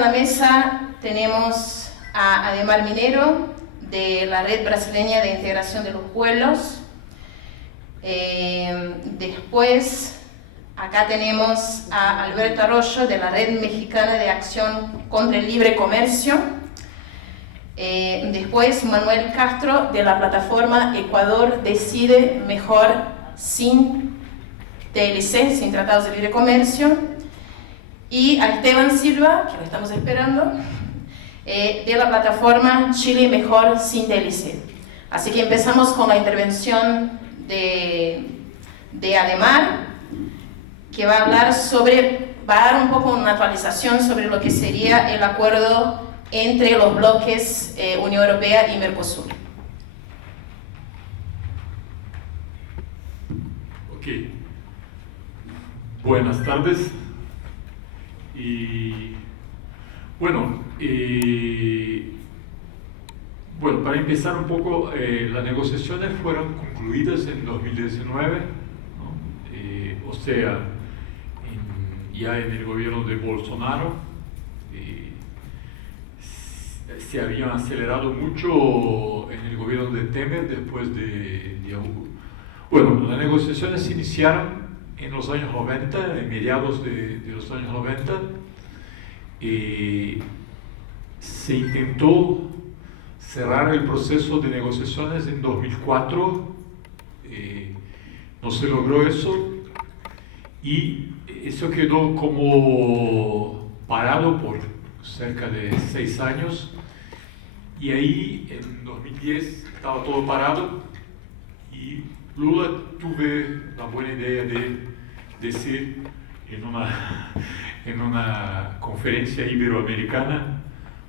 en la mesa tenemos a Ademar Minero, de la Red Brasileña de Integración de los Pueblos. Después, acá tenemos a Alberto Arroyo, de la Red Mexicana de Acción contra el Libre Comercio. Después, Manuel Castro, de la plataforma Ecuador Decide Mejor sin TLC, sin Tratados de Libre Comercio. Y a Esteban Silva, que lo estamos esperando, de la plataforma Chile Mejor sin TLC. Así que empezamos con la intervención de Ademar, que va a hablar va a dar un poco una actualización sobre lo que sería el acuerdo entre los bloques Unión Europea y Mercosur. Ok. Buenas tardes. Y bueno, para empezar un poco, las negociaciones fueron concluidas en 2019, ¿no? O sea, ya en el gobierno de Bolsonaro. Se habían acelerado mucho en el gobierno de Temer después de bueno, las negociaciones se iniciaron en los años 90, en mediados de los años 90. Se intentó cerrar el proceso de negociaciones en 2004, no se logró eso, y eso quedó como parado por cerca de 6 años, y ahí en 2010 estaba todo parado, y Lula tuve la buena idea de decir en una conferencia iberoamericana,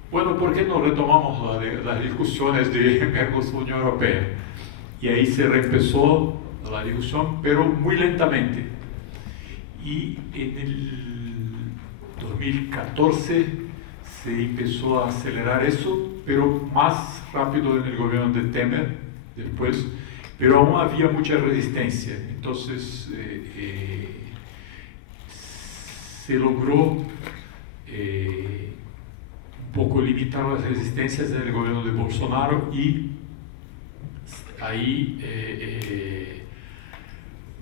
bueno, ¿por qué no retomamos las discusiones de Mercosur-Unión Europea? Y ahí se reempezó la discusión, pero muy lentamente. Y en el 2014 se empezó a acelerar eso, pero más rápido en el gobierno de Temer después, pero aún había mucha resistencia. Entonces se logró un poco limitar las resistencias en el gobierno de Bolsonaro, y ahí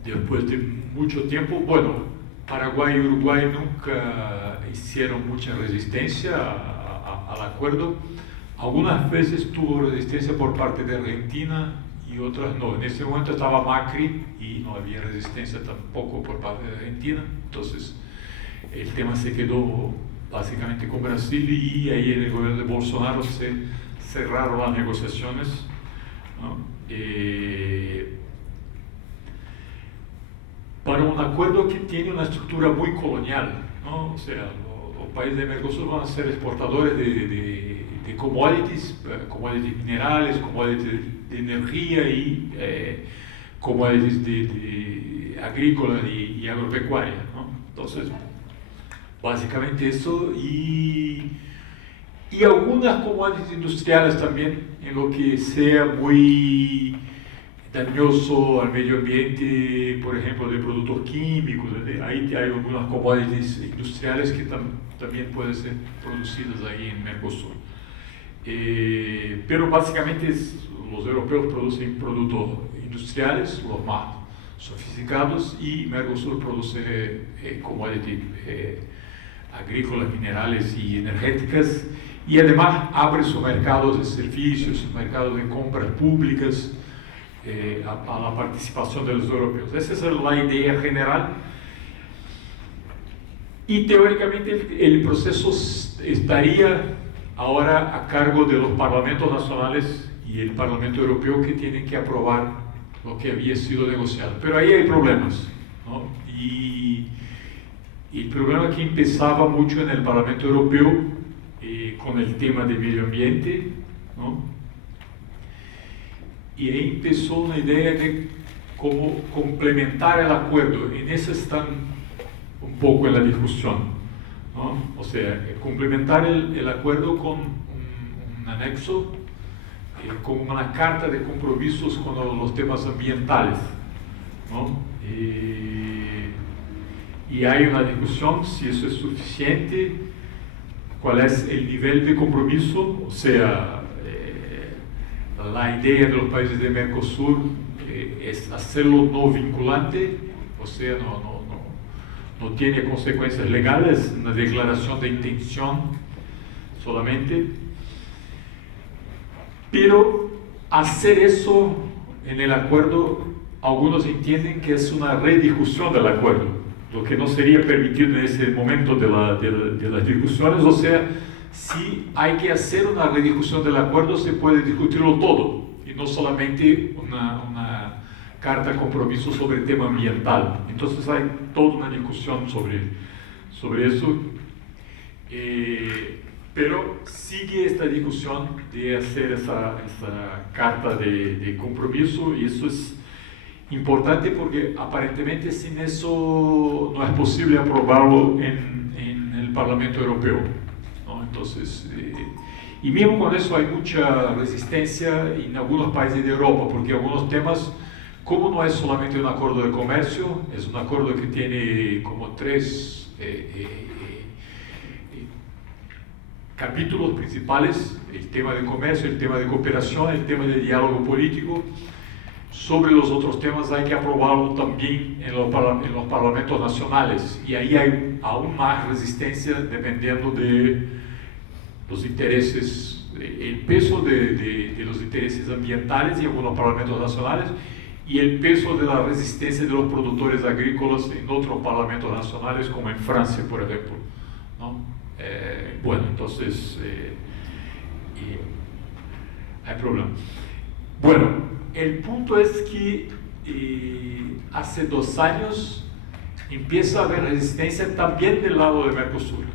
después de mucho tiempo, bueno, Paraguay y Uruguay nunca hicieron mucha resistencia al acuerdo. Algunas veces tuvo resistencia por parte de Argentina y otras no. En ese momento estaba Macri y no había resistencia tampoco por parte de Argentina. Entonces el tema se quedó básicamente con Brasil, y ahí en el gobierno de Bolsonaro se cerraron las negociaciones, ¿no? Para un acuerdo que tiene una estructura muy colonial, ¿no? O sea, los países de Mercosur van a ser exportadores de commodities, commodities minerales, commodities de energía y commodities de agrícola y agropecuaria, ¿no? Entonces, básicamente eso, y algunas commodities industriales también, en lo que sea muy dañoso al medio ambiente, por ejemplo, de productos químicos. Ahí hay algunas commodities industriales que también pueden ser producidas ahí en Mercosur. Pero básicamente los europeos producen productos industriales, los más sofisticados, y Mercosur produce commodities agrícolas, minerales y energéticas, y además abre sus mercados de servicios, sus mercados de compras públicas a la participación de los europeos. Esa es la idea general, y teóricamente el proceso estaría ahora a cargo de los parlamentos nacionales y el Parlamento Europeo, que tienen que aprobar lo que había sido negociado. Pero ahí hay problemas, ¿no? Y el problema que empezaba mucho en el Parlamento Europeo con el tema de medio ambiente, ¿no? Y ahí empezó una idea de cómo complementar el acuerdo. En eso están un poco en la discusión, ¿no? O sea, complementar el acuerdo con un anexo, con una carta de compromisos con los temas ambientales, ¿no? Y hay una discusión si eso es suficiente. cuál es el nivel de compromiso, o sea, la idea de los países de Mercosur es hacerlo no vinculante, o sea, no tiene consecuencias legales, una declaración de intención solamente, pero hacer eso en el acuerdo, algunos entienden que es una rediscusión del acuerdo, lo que no sería permitido en ese momento de las discusiones. O sea, si hay que hacer una rediscusión del acuerdo, se puede discutirlo todo, y no solamente una carta de compromiso sobre el tema ambiental. Entonces hay toda una discusión sobre eso, pero sigue esta discusión de hacer esa carta de compromiso, y eso es importante porque aparentemente sin eso no es posible aprobarlo en el Parlamento Europeo, ¿no? Entonces, y mismo con eso hay mucha resistencia en algunos países de Europa, porque algunos temas, como no es solamente un acuerdo de comercio, es un acuerdo que tiene como tres capítulos principales: el tema de comercio, el tema de cooperación, el tema de diálogo político. Sobre los otros temas hay que aprobarlo también en los parlamentos nacionales, y ahí hay aún más resistencia dependiendo de los intereses, el peso de los intereses ambientales en algunos parlamentos nacionales, y el peso de la resistencia de los productores agrícolas en otros parlamentos nacionales, como en Francia, por ejemplo, ¿no? Bueno, entonces hay problema. Bueno, el punto es que hace 2 años empieza a haber resistencia también del lado de Mercosur,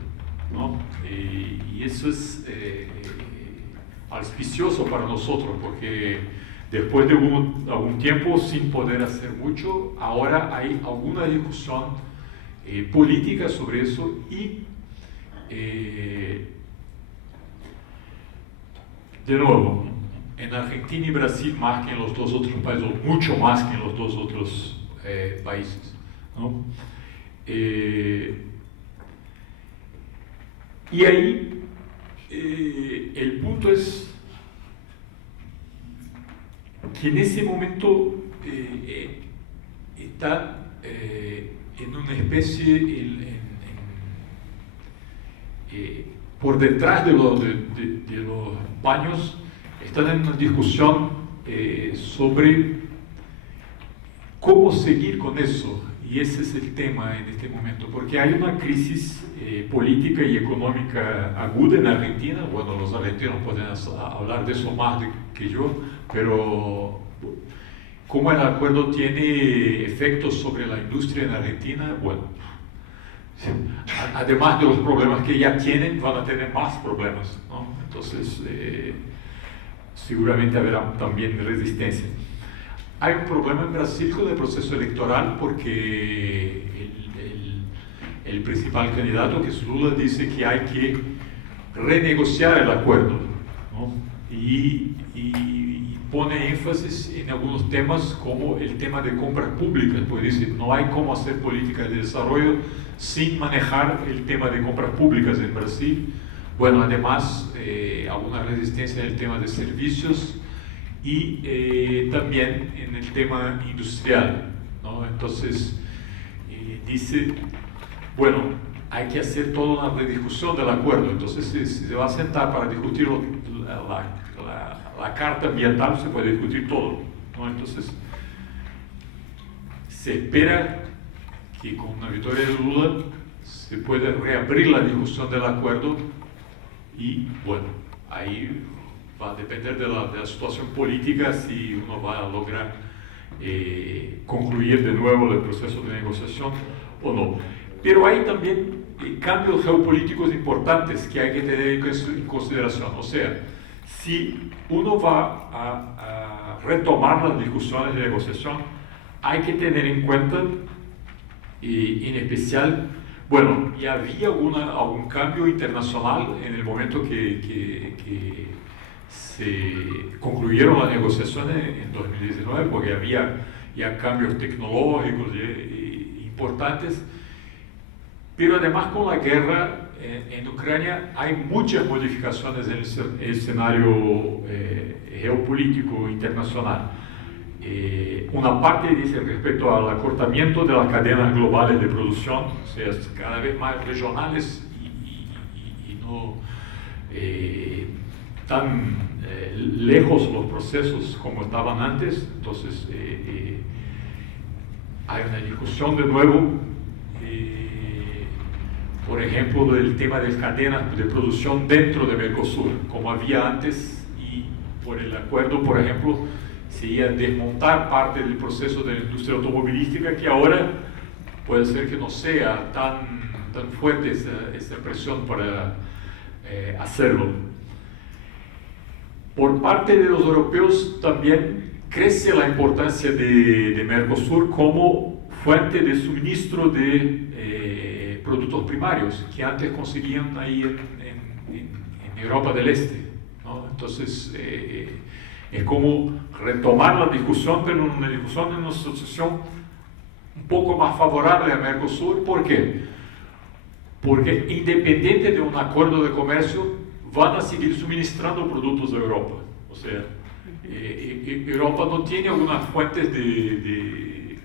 ¿no? Y eso es auspicioso para nosotros, porque después de algún tiempo sin poder hacer mucho, ahora hay alguna discusión política sobre eso, y de nuevo, en Argentina y Brasil más que en los 2 otros países, o mucho más que en los 2 otros países, ¿no? Y ahí el punto es que en ese momento está en una especie, por detrás de los baños, están en una discusión sobre cómo seguir con eso, y ese es el tema en este momento, porque hay una crisis política y económica aguda en Argentina. Bueno, los argentinos pueden hablar de eso más que yo, pero como el acuerdo tiene efectos sobre la industria en Argentina, bueno, además de los problemas que ya tienen, van a tener más problemas, ¿no? Entonces, seguramente habrá también resistencia. Hay un problema en Brasil con el proceso electoral, porque el principal candidato, que es Lula, dice que hay que renegociar el acuerdo, ¿no? Y pone énfasis en algunos temas, como el tema de compras públicas, porque dice no hay cómo hacer políticas de desarrollo sin manejar el tema de compras públicas en Brasil. Bueno, además, alguna resistencia en el tema de servicios, y también en el tema industrial, ¿no? Entonces, dice, bueno, hay que hacer toda una rediscusión del acuerdo. Entonces, si se va a sentar para discutir la carta ambiental, se puede discutir todo, ¿no? Entonces, se espera que con una victoria de Lula se pueda reabrir la discusión del acuerdo, y bueno, ahí va a depender de la situación política si uno va a lograr concluir de nuevo el proceso de negociación o no. Pero hay también cambios geopolíticos importantes que hay que tener en consideración. O sea, si uno va a retomar las discusiones de negociación, hay que tener en cuenta, en especial, bueno, ya había algún cambio internacional en el momento que se concluyeron las negociaciones en 2019, porque había ya cambios tecnológicos importantes, pero además con la guerra en Ucrania hay muchas modificaciones en el escenario geopolítico internacional. Una parte dice respecto al acortamiento de las cadenas globales de producción, o sea, cada vez más regionales y no tan lejos los procesos como estaban antes. Entonces hay una discusión de nuevo, por ejemplo, del tema de cadenas de producción dentro de Mercosur, como había antes, y por el acuerdo, por ejemplo, se iba a desmontar parte del proceso de la industria automovilística, que ahora puede ser que no sea tan fuerte esa presión para hacerlo. Por parte de los europeos también crece la importancia de Mercosur como fuente de suministro de productos primarios que antes conseguían ahí en Europa del Este, ¿no? Entonces es como retomar la discusión, pero una discusión en una situación un poco más favorable a Mercosur. ¿Por qué? Porque independiente de un acuerdo de comercio, van a seguir suministrando productos a Europa. O sea, Europa no tiene algunas fuentes de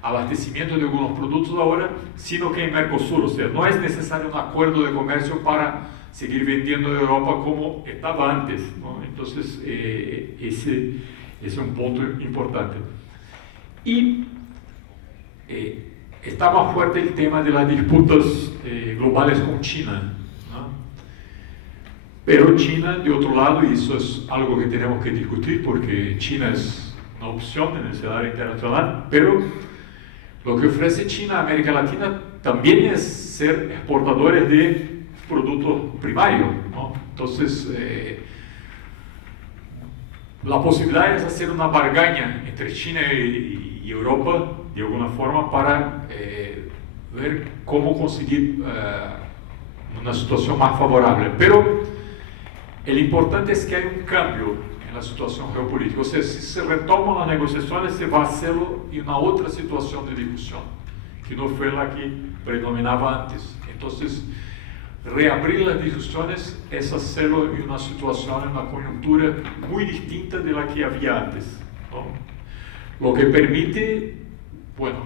abastecimiento de algunos productos ahora, sino que en Mercosur. O sea, no es necesario un acuerdo de comercio para seguir vendiendo en Europa como estaba antes, ¿no? Entonces, ese es un punto importante. Y está más fuerte el tema de las disputas globales con China, ¿no? Pero China, de otro lado, y eso es algo que tenemos que discutir porque China es una opción en el escenario internacional, pero lo que ofrece China a América Latina también es ser exportadores de productos primarios, ¿no? Entonces, la posibilidad es hacer una bargaña entre China y Europa, de alguna forma, para ver cómo conseguir una situación más favorable. Pero el importante es que hay un cambio en la situación geopolítica. O sea, si se retoman las negociaciones, se va a hacerlo en una otra situación de discusión, que no fue la que predominaba antes. Entonces, reabrir las discusiones es hacerlo en una situación, en una coyuntura muy distinta de la que había antes, ¿no? Lo que permite, bueno,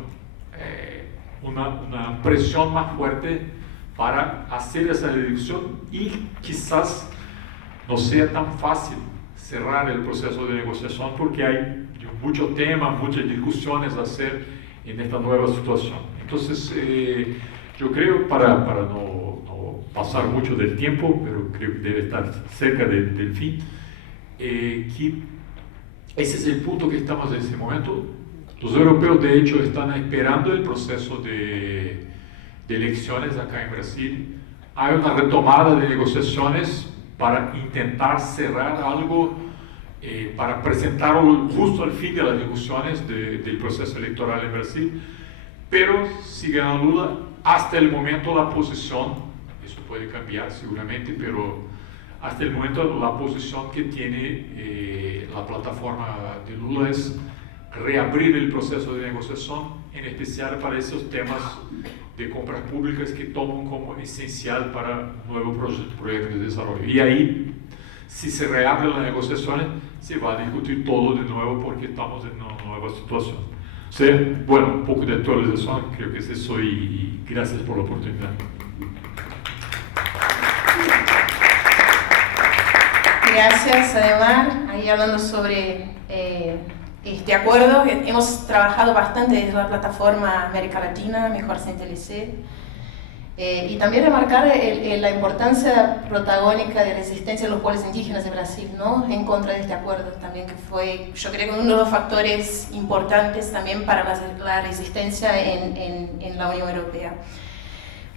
una presión más fuerte para hacer esa discusión, y quizás no sea tan fácil cerrar el proceso de negociación porque hay muchos temas, muchas discusiones a hacer en esta nueva situación. Entonces, yo creo, para no pasar mucho del tiempo, pero creo que debe estar cerca del fin, que ese es el punto que estamos en ese momento. Los europeos, de hecho, están esperando el proceso de elecciones acá en Brasil. Hay una retomada de negociaciones para intentar cerrar algo, para presentarlo justo al fin de las discusiones del proceso electoral en Brasil, pero sigue en duda hasta el momento la posición. Eso puede cambiar seguramente, pero hasta el momento la posición que tiene la plataforma de Lula es reabrir el proceso de negociación, en especial para esos temas de compras públicas que toman como esencial para un nuevo proyecto de desarrollo. Y ahí, si se reabren las negociaciones, se va a discutir todo de nuevo porque estamos en una nueva situación. O sea, bueno, un poco de actualización, creo que es eso, y gracias por la oportunidad. Gracias, Ademar. Ahí hablando sobre este acuerdo, hemos trabajado bastante desde la plataforma América Latina, Mejor Sin TLC, y también remarcar la importancia protagónica de resistencia de los pueblos indígenas de Brasil, ¿no?, en contra de este acuerdo, también que fue, yo creo, uno de los factores importantes también para la resistencia en la Unión Europea.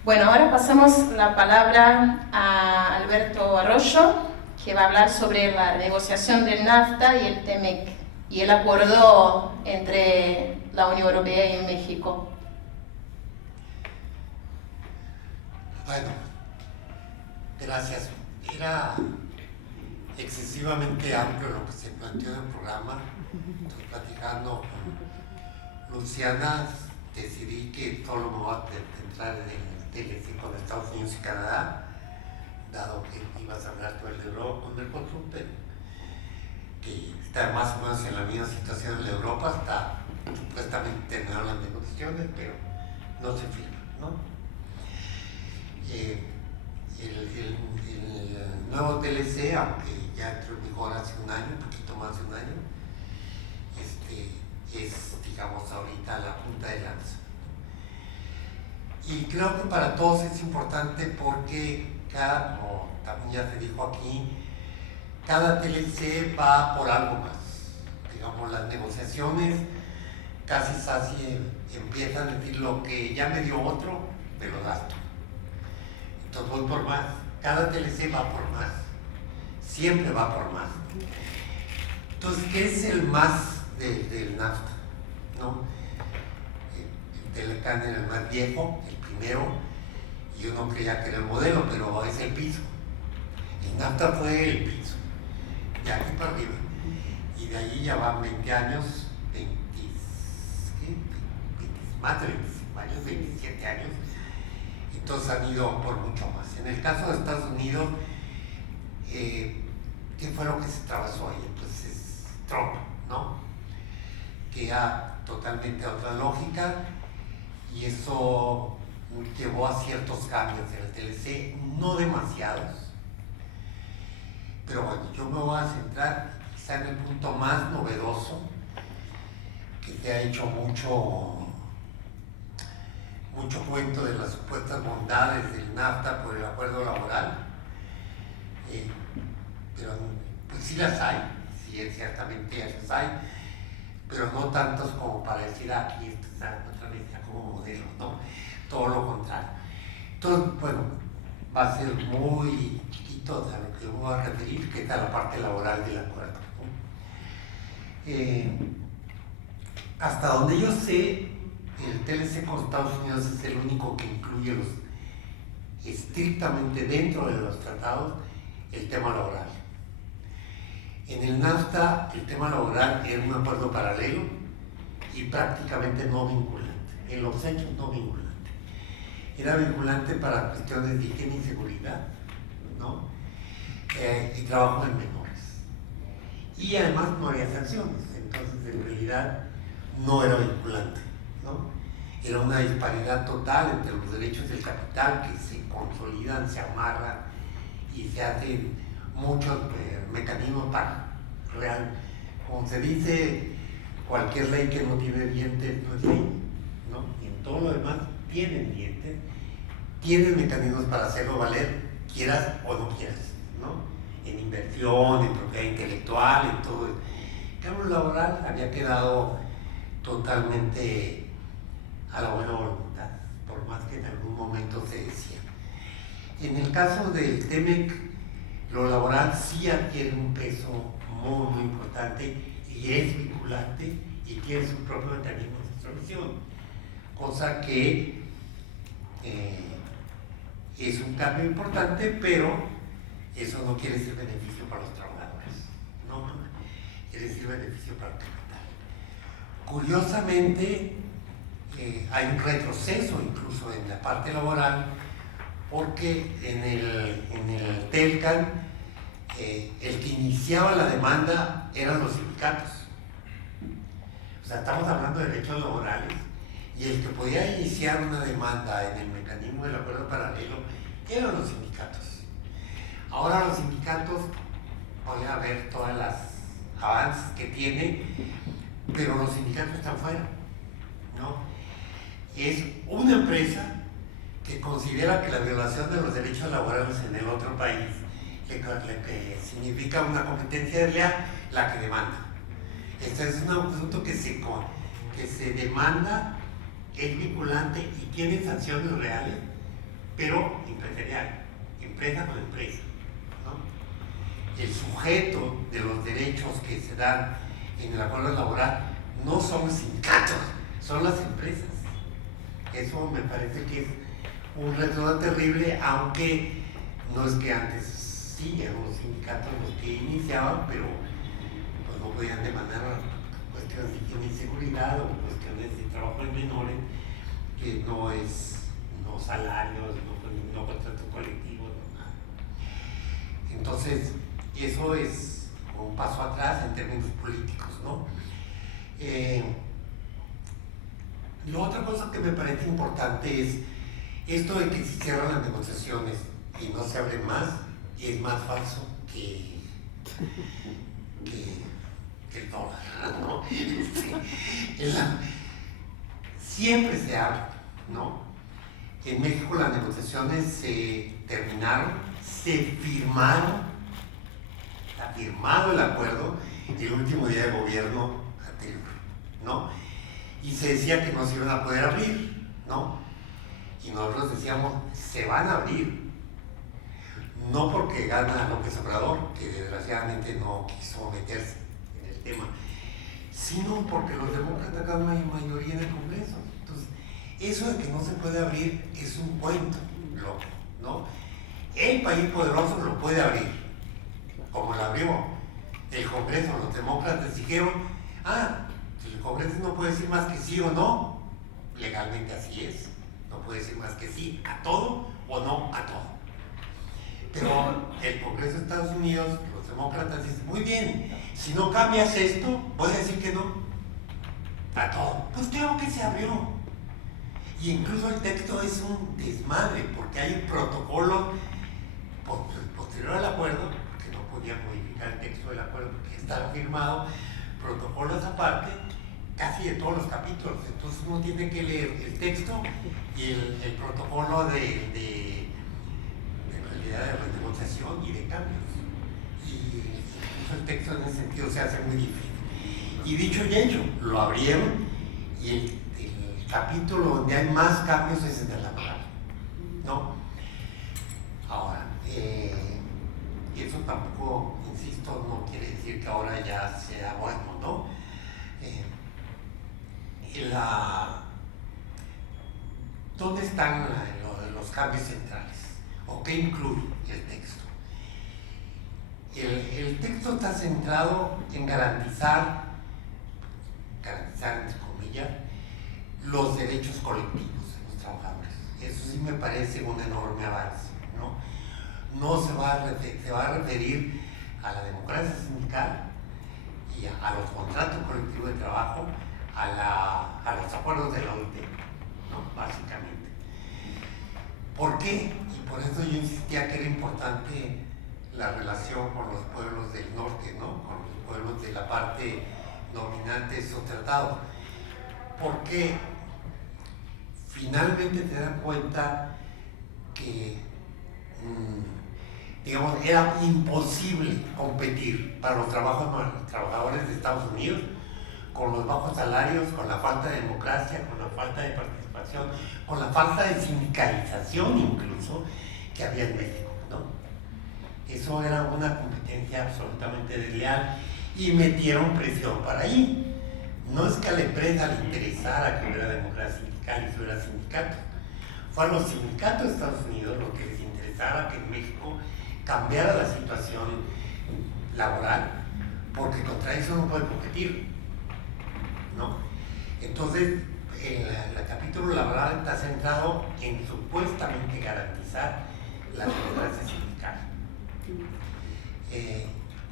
Bueno, ahora pasamos la palabra a Alberto Arroyo, que va a hablar sobre la negociación del NAFTA y el TEMEC, y el acuerdo entre la Unión Europea y México. Bueno, gracias. Era excesivamente amplio lo que se planteó en el programa. Estoy platicando con Luciana, decidí que solo me voy a centrar en el TLC con Estados Unidos y Canadá, dado que ibas a hablar todo el de Europa con Mercosur, pero que está más o menos en la misma situación en Europa, está supuestamente terminaron las negociaciones, pero no se firma, ¿no? El nuevo TLC, aunque ya entró en vigor hace un año, un poquito más de un año, es, digamos, ahorita la punta de lanza. Y creo que para todos es importante porque como también ya se dijo aquí, cada TLC va por algo más. Digamos, las negociaciones casi empiezan a decir lo que ya me dio otro, me lo gasto. Entonces voy por más. Cada TLC va por más. Siempre va por más. Entonces, ¿qué es el más del NAFTA? ¿No? El Telecán era el más viejo, el primero, y uno creía que era el modelo, pero es el piso. El NAFTA fue el piso, de aquí para arriba. Y de allí ya van 20 años, más de 25 años, 27 años. Entonces han ido por mucho más. En el caso de Estados Unidos, ¿qué fue lo que se trabajó ahí? Pues es Trump, ¿no? Que ya totalmente otra lógica, y eso llevó a ciertos cambios en el TLC, no demasiados. Pero bueno, yo me voy a centrar quizá en el punto más novedoso, que se ha hecho mucho cuento de las supuestas bondades del NAFTA por el acuerdo laboral, pero pues sí las hay, sí, ciertamente las hay, pero no tantos como para decir aquí esto está otra vez ya como modelo, ¿no? Todo lo contrario. Entonces, bueno, va a ser muy chiquito a lo que voy a referir, que es a la parte laboral del acuerdo, ¿no? Hasta donde yo sé, el TLC con Estados Unidos es el único que incluye estrictamente dentro de los tratados el tema laboral. En el NAFTA el tema laboral era un acuerdo paralelo y prácticamente no vinculante, en los hechos no vinculante. Era vinculante para cuestiones de higiene y seguridad, ¿no? Y trabajo en menores. Y además no había sanciones, entonces en realidad no era vinculante, ¿no? Era una disparidad total entre los derechos del capital que se consolidan, se amarran y se hacen muchos mecanismos para real. Como se dice, cualquier ley que no tiene dientes no es ley, ¿no? Y en todo lo demás tienen dientes, tienen mecanismos para hacerlo valer, quieras o no quieras, ¿no? En inversión, en propiedad intelectual, en todo. El cambio laboral había quedado totalmente a la buena voluntad, por más que en algún momento se decía. En el caso del TEMEC, lo laboral sí adquiere un peso muy, muy importante y es vinculante y tiene su propio mecanismo de solución, cosa que es un cambio importante, pero eso no quiere decir beneficio para los trabajadores, no, quiere decir beneficio para el capital. Curiosamente, hay un retroceso incluso en la parte laboral, porque en el TELCAN el que iniciaba la demanda eran los sindicatos. O sea, estamos hablando de derechos laborales, y el que podía iniciar una demanda en el mecanismo del acuerdo paralelo eran los sindicatos. Ahora los sindicatos, voy a ver todas las avances que tienen, pero los sindicatos están fuera, ¿no? Es una empresa que considera que la violación de los derechos laborales en el otro país que significa una competencia desleal, la que demanda. Este es un asunto que se demanda, es vinculante y tiene sanciones reales, pero empresarial, empresa con empresa, ¿no? El sujeto de los derechos que se dan en el acuerdo laboral no son los sindicatos, son las empresas. Eso me parece que es un retroceso terrible, aunque no es que antes sí eran los sindicatos los que iniciaban, pero pues no podían demandar cuestiones de higiene y seguridad o cuestiones de trabajo en menores, que no es no salarios, no contratos colectivos, no nada. Entonces, eso es un paso atrás en términos políticos, ¿no? La otra cosa que me parece importante es esto de que se cierran las negociaciones y no se abren más, y es más falso que el dólar, ¿no? Siempre se abre, ¿no? En México las negociaciones se terminaron, se firmaron, está firmado el acuerdo el último día de gobierno anterior, ¿no? Y se decía que no se iban a poder abrir, ¿no? Y nosotros decíamos, se van a abrir, no porque gana López Obrador, que desgraciadamente no quiso meterse en el tema, sino porque los demócratas ganan mayoría en el Congreso. Entonces, eso de que no se puede abrir es un cuento loco, ¿no? El país poderoso lo puede abrir, como lo abrió el Congreso. Los demócratas dijeron, el Congreso no puede decir más que sí o no, legalmente así es, no puede decir más que sí a todo o no a todo. Pero el Congreso de Estados Unidos, los demócratas dicen, muy bien, si no cambias esto, ¿puedes decir que no? A todo. Pues claro que se abrió. Y incluso el texto es un desmadre, porque hay un protocolo posterior al acuerdo, que no podía modificar el texto del acuerdo, porque estaba firmado, protocolos aparte, casi de todos los capítulos. Entonces uno tiene que leer el texto y el protocolo de renegociación y de cambios. Y el texto en ese sentido se hace muy difícil. Y dicho y hecho, lo abrieron y el capítulo donde hay más cambios es el de la moral, ¿no? Ahora, eso tampoco, insisto, no quiere decir que ahora ya sea bueno, ¿no? ¿Dónde están los cambios centrales? ¿O qué incluye el texto? El texto está centrado en garantizar entre comillas, los derechos colectivos de los trabajadores. Eso sí me parece un enorme avance, ¿no? No se va a referir a la democracia sindical y a los contratos colectivos de trabajo, a los acuerdos de la OIT, ¿no? Básicamente. ¿Por qué? Y por eso yo insistía que era importante la relación con los pueblos del norte, ¿no? Con los pueblos de la parte dominante de esos tratados. Porque finalmente te das cuenta que, digamos, era imposible competir para los trabajadores de Estados Unidos con los bajos salarios, con la falta de democracia, con la falta de participación, con la falta de sindicalización incluso que había en México, ¿no? Eso era una competencia absolutamente desleal y metieron presión para ahí. No es que a la empresa le interesara que hubiera democracia sindical y hubiera sindicatos. Fue a los sindicatos de Estados Unidos lo que les interesaba que en México cambiara la situación laboral, porque contra eso no puede competir, ¿no? Entonces, el capítulo laboral está centrado en supuestamente garantizar la democracia sindical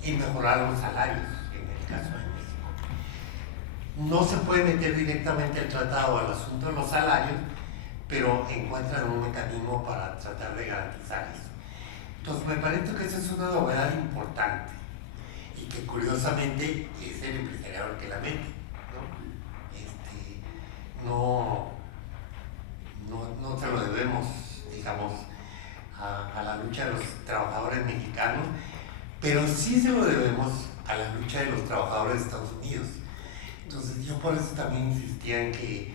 y mejorar los salarios, en el caso de México. No se puede meter directamente el tratado al asunto de los salarios, pero encuentran un mecanismo para tratar de garantizar eso. Entonces me parece que esa es una novedad importante y que curiosamente es el empresariado el que la mete, no se lo debemos, digamos, a la lucha de los trabajadores mexicanos, pero sí se lo debemos a la lucha de los trabajadores de Estados Unidos. Entonces yo por eso también insistía en que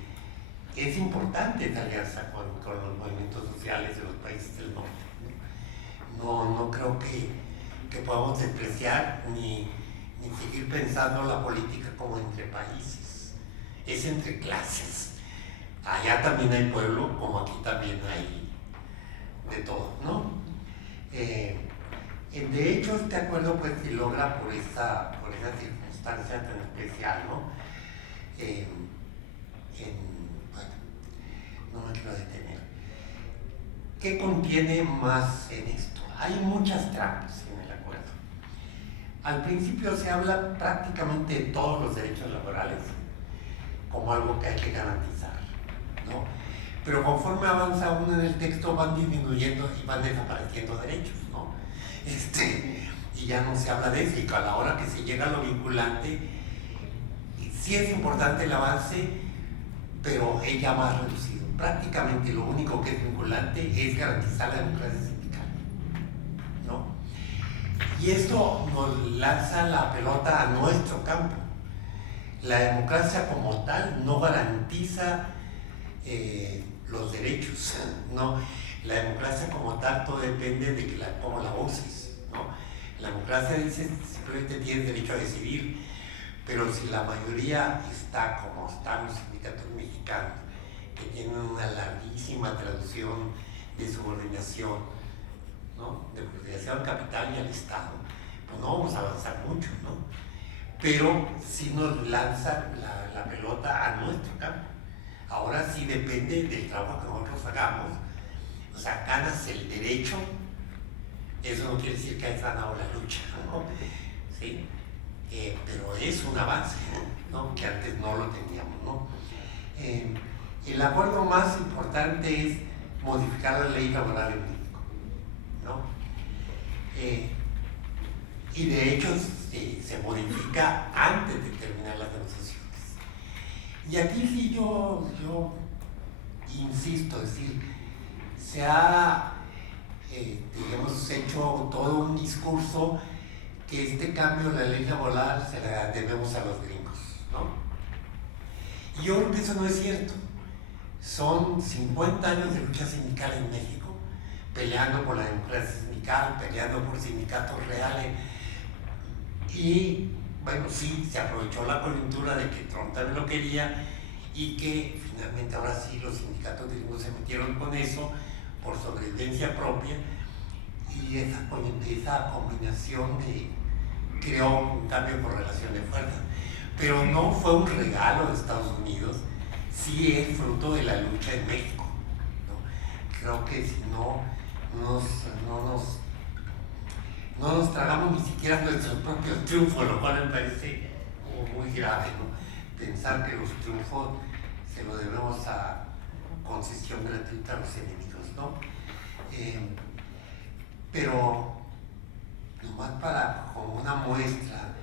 es importante esta alianza con los movimientos sociales de los países del norte. No creo que podamos despreciar ni seguir pensando la política como entre países, es entre clases. Allá también hay pueblo, como aquí también hay de todo, ¿no? De hecho, este acuerdo pues se logra por esa circunstancia tan especial, ¿no? Bueno, no me quiero detener. ¿Qué contiene más en esto? Hay muchas trampas en el acuerdo. Al principio se habla prácticamente de todos los derechos laborales como algo que hay que garantizar, ¿no? Pero conforme avanza uno en el texto van disminuyendo y van desapareciendo derechos, ¿no? Y ya no se habla de eso, y a la hora que se llega a lo vinculante, sí es importante el avance, pero es ya más reducido. Prácticamente lo único que es vinculante es garantizar la democracia sindical, ¿no? Y esto nos lanza la pelota a nuestro campo. La democracia como tal no garantiza los derechos, ¿no? La democracia como tal todo depende de cómo la uses, ¿no? La democracia dice simplemente tienes derecho a decidir, pero si la mayoría está como están los sindicatos mexicanos, que tienen una larguísima tradición de subordinación, ¿no? De subordinación al capital y al Estado, pues no vamos a avanzar mucho, ¿no? Pero sí nos lanza la pelota a nuestro campo. Ahora sí depende del trabajo que nosotros hagamos. O sea, ganas el derecho, eso no quiere decir que hayas ganado la lucha, ¿no? ¿Sí? Pero es un avance, ¿no? Que antes no lo teníamos, ¿no? El acuerdo más importante es modificar la ley laboral en México, ¿no? Y de hecho se modifica antes de terminar las negociaciones. Y aquí sí yo insisto, es decir, se ha, digamos, hecho todo un discurso que este cambio de la ley laboral se la debemos a los gringos, ¿no? Y yo creo que eso no es cierto. Son 50 años de lucha sindical en México, peleando por la democracia sindical, peleando por sindicatos reales. Y bueno, sí, se aprovechó la coyuntura de que Trump también lo quería y que finalmente ahora sí los sindicatos gringos se metieron con eso por sobrevivencia propia, y esa combinación creó un cambio por relación de fuerzas. Pero no fue un regalo de Estados Unidos, sí es fruto de la lucha en México, ¿no? Creo que si no nos tragamos ni siquiera nuestros propios triunfos, lo cual me parece muy grave, ¿no? Pensar que los triunfos se los debemos a concesión gratuita a los enemigos, ¿no? Pero nomás como una muestra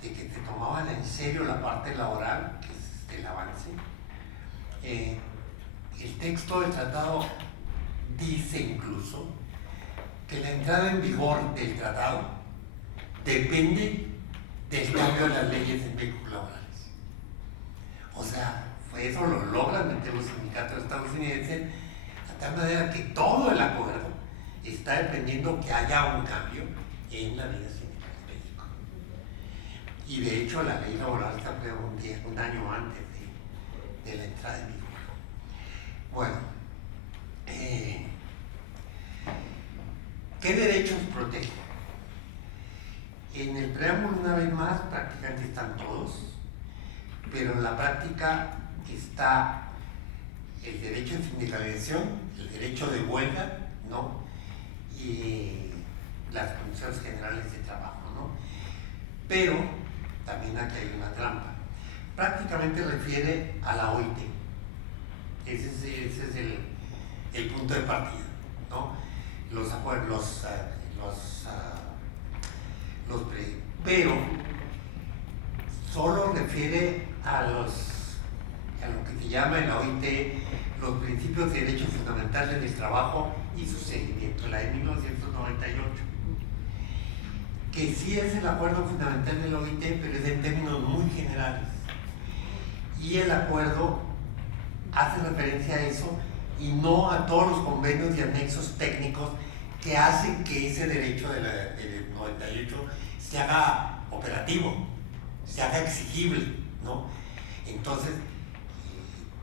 de que te tomaban en serio la parte laboral, que es el avance, el texto del tratado dice incluso que la entrada en vigor del tratado depende del cambio de las leyes en México laborales. O sea, eso lo logran meter los sindicatos estadounidenses, a tal manera que todo el acuerdo está dependiendo que haya un cambio en la vida sindical en México. Y de hecho la ley laboral está un año antes de la entrada en vigor. Bueno, ¿qué derechos protege? En el preámbulo, una vez más, prácticamente están todos, pero en la práctica está el derecho de sindicalización, el derecho de huelga, ¿no? Y las condiciones generales de trabajo, ¿no? Pero también aquí hay una trampa. Prácticamente refiere a la OIT. Ese es el punto de partida, ¿no? Los acuerdos, pero solo refiere a lo que se llama en la OIT los principios de derechos fundamentales del trabajo y su seguimiento, la de 1998, que sí es el acuerdo fundamental de la OIT, pero es en términos muy generales. Y el acuerdo hace referencia a eso y no a todos los convenios y anexos técnicos que hacen que ese derecho del 98 se haga operativo, se haga exigible, ¿no? Entonces,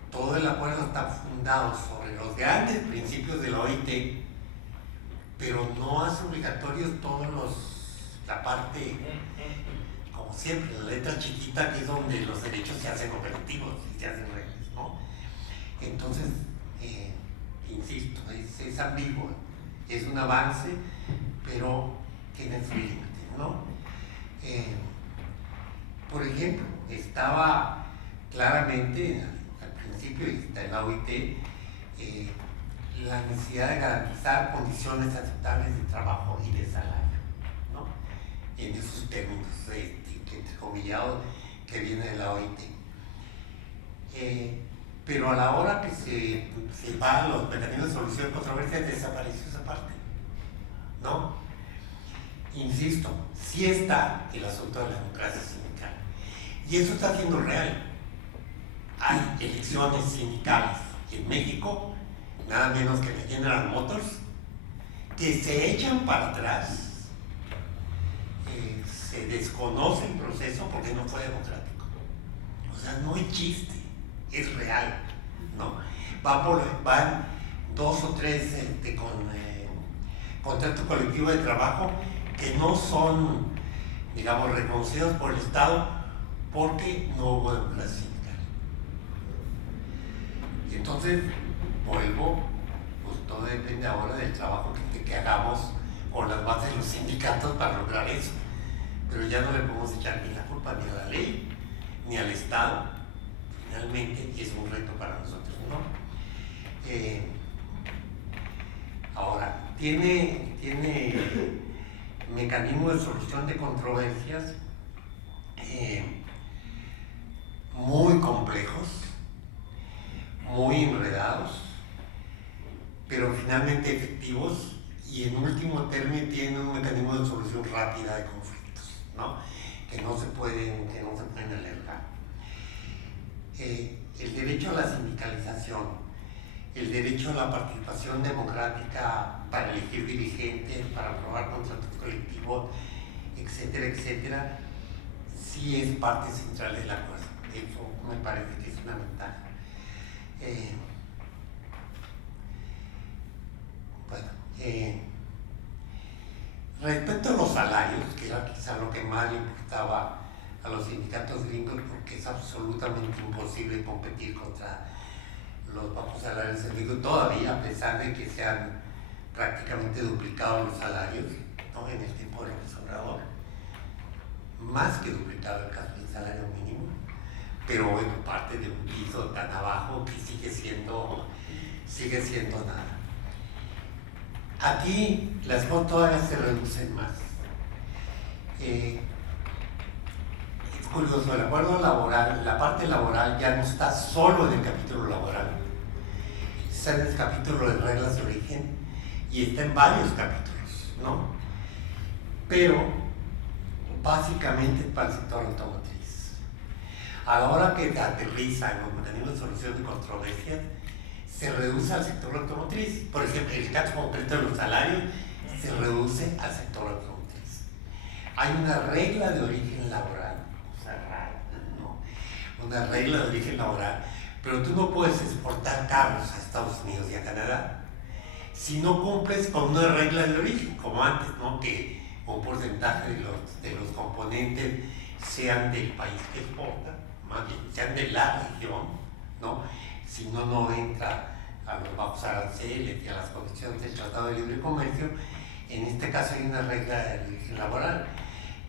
todo el acuerdo está fundado sobre los grandes principios de la OIT, pero no hace obligatorios la parte, como siempre, la letra chiquita, que es donde los derechos se hacen operativos y se hacen reglas, ¿no? Entonces, insisto, es ambiguo, es un avance, pero tiene sus límites, ¿no? Por ejemplo, estaba claramente al principio, está en la OIT, la necesidad de garantizar condiciones aceptables de trabajo y de salario, ¿no? En esos términos entrecomillados que viene de la OIT. Pero a la hora que se van a los mecanismos de solución de controversias, desapareció esa parte, ¿no? Insisto, sí está el asunto de la democracia sindical, y eso está siendo real. Hay elecciones sindicales en México, nada menos que la General Motors, que se echan para atrás, se desconoce el proceso porque no fue democrático. O sea, no es chiste, es real, ¿no? Van 2 o 3 con contrato colectivo de trabajo que no son, digamos, reconocidos por el Estado porque no hubo democracia sindical. Entonces, vuelvo, pues todo depende ahora del trabajo que hagamos con las bases de los sindicatos para lograr eso. Pero ya no le podemos echar ni la culpa ni a la ley, ni al Estado. Finalmente es un reto para nosotros, ¿no? Ahora, tiene mecanismos de solución de controversias muy complejos, muy enredados, pero finalmente efectivos, y en último término tiene un mecanismo de solución rápida de conflictos, ¿no? que no se pueden alargar. El derecho a la sindicalización, el derecho a la participación democrática para elegir dirigentes, para aprobar contratos colectivos, etcétera, etcétera, sí es parte central del acuerdo. Eso me parece que es una ventaja. Respecto a los salarios, que era quizá lo que más le importaba a los sindicatos gringos, porque es absolutamente imposible competir contra los bajos salarios en México todavía, a pesar de que se han prácticamente duplicado los salarios, ¿no? En el tiempo de López Obrador, más que duplicado el caso del salario mínimo, pero bueno, parte de un piso tan abajo que sigue siendo nada. Aquí las cosas todavía se reducen más. Es curioso, el acuerdo laboral, la parte laboral ya no está solo en el capítulo laboral, está en el capítulo de reglas de origen y está en varios capítulos, ¿no? Pero básicamente para el sector automotriz. A la hora que aterriza en los mecanismos de solución de controversias, se reduce al sector automotriz. Por ejemplo, el caso concreto de los salarios se reduce al sector automotriz. Hay una regla de origen laboral, una regla de origen laboral, pero tú no puedes exportar carros a Estados Unidos y a Canadá si no cumples con una regla de origen, como antes, ¿no? Que un porcentaje de los componentes sean del país que exporta, más bien sean de la región, ¿no? Si no, no entra a los bajos aranceles y a las condiciones del Tratado de Libre Comercio. En este caso hay una regla de origen laboral,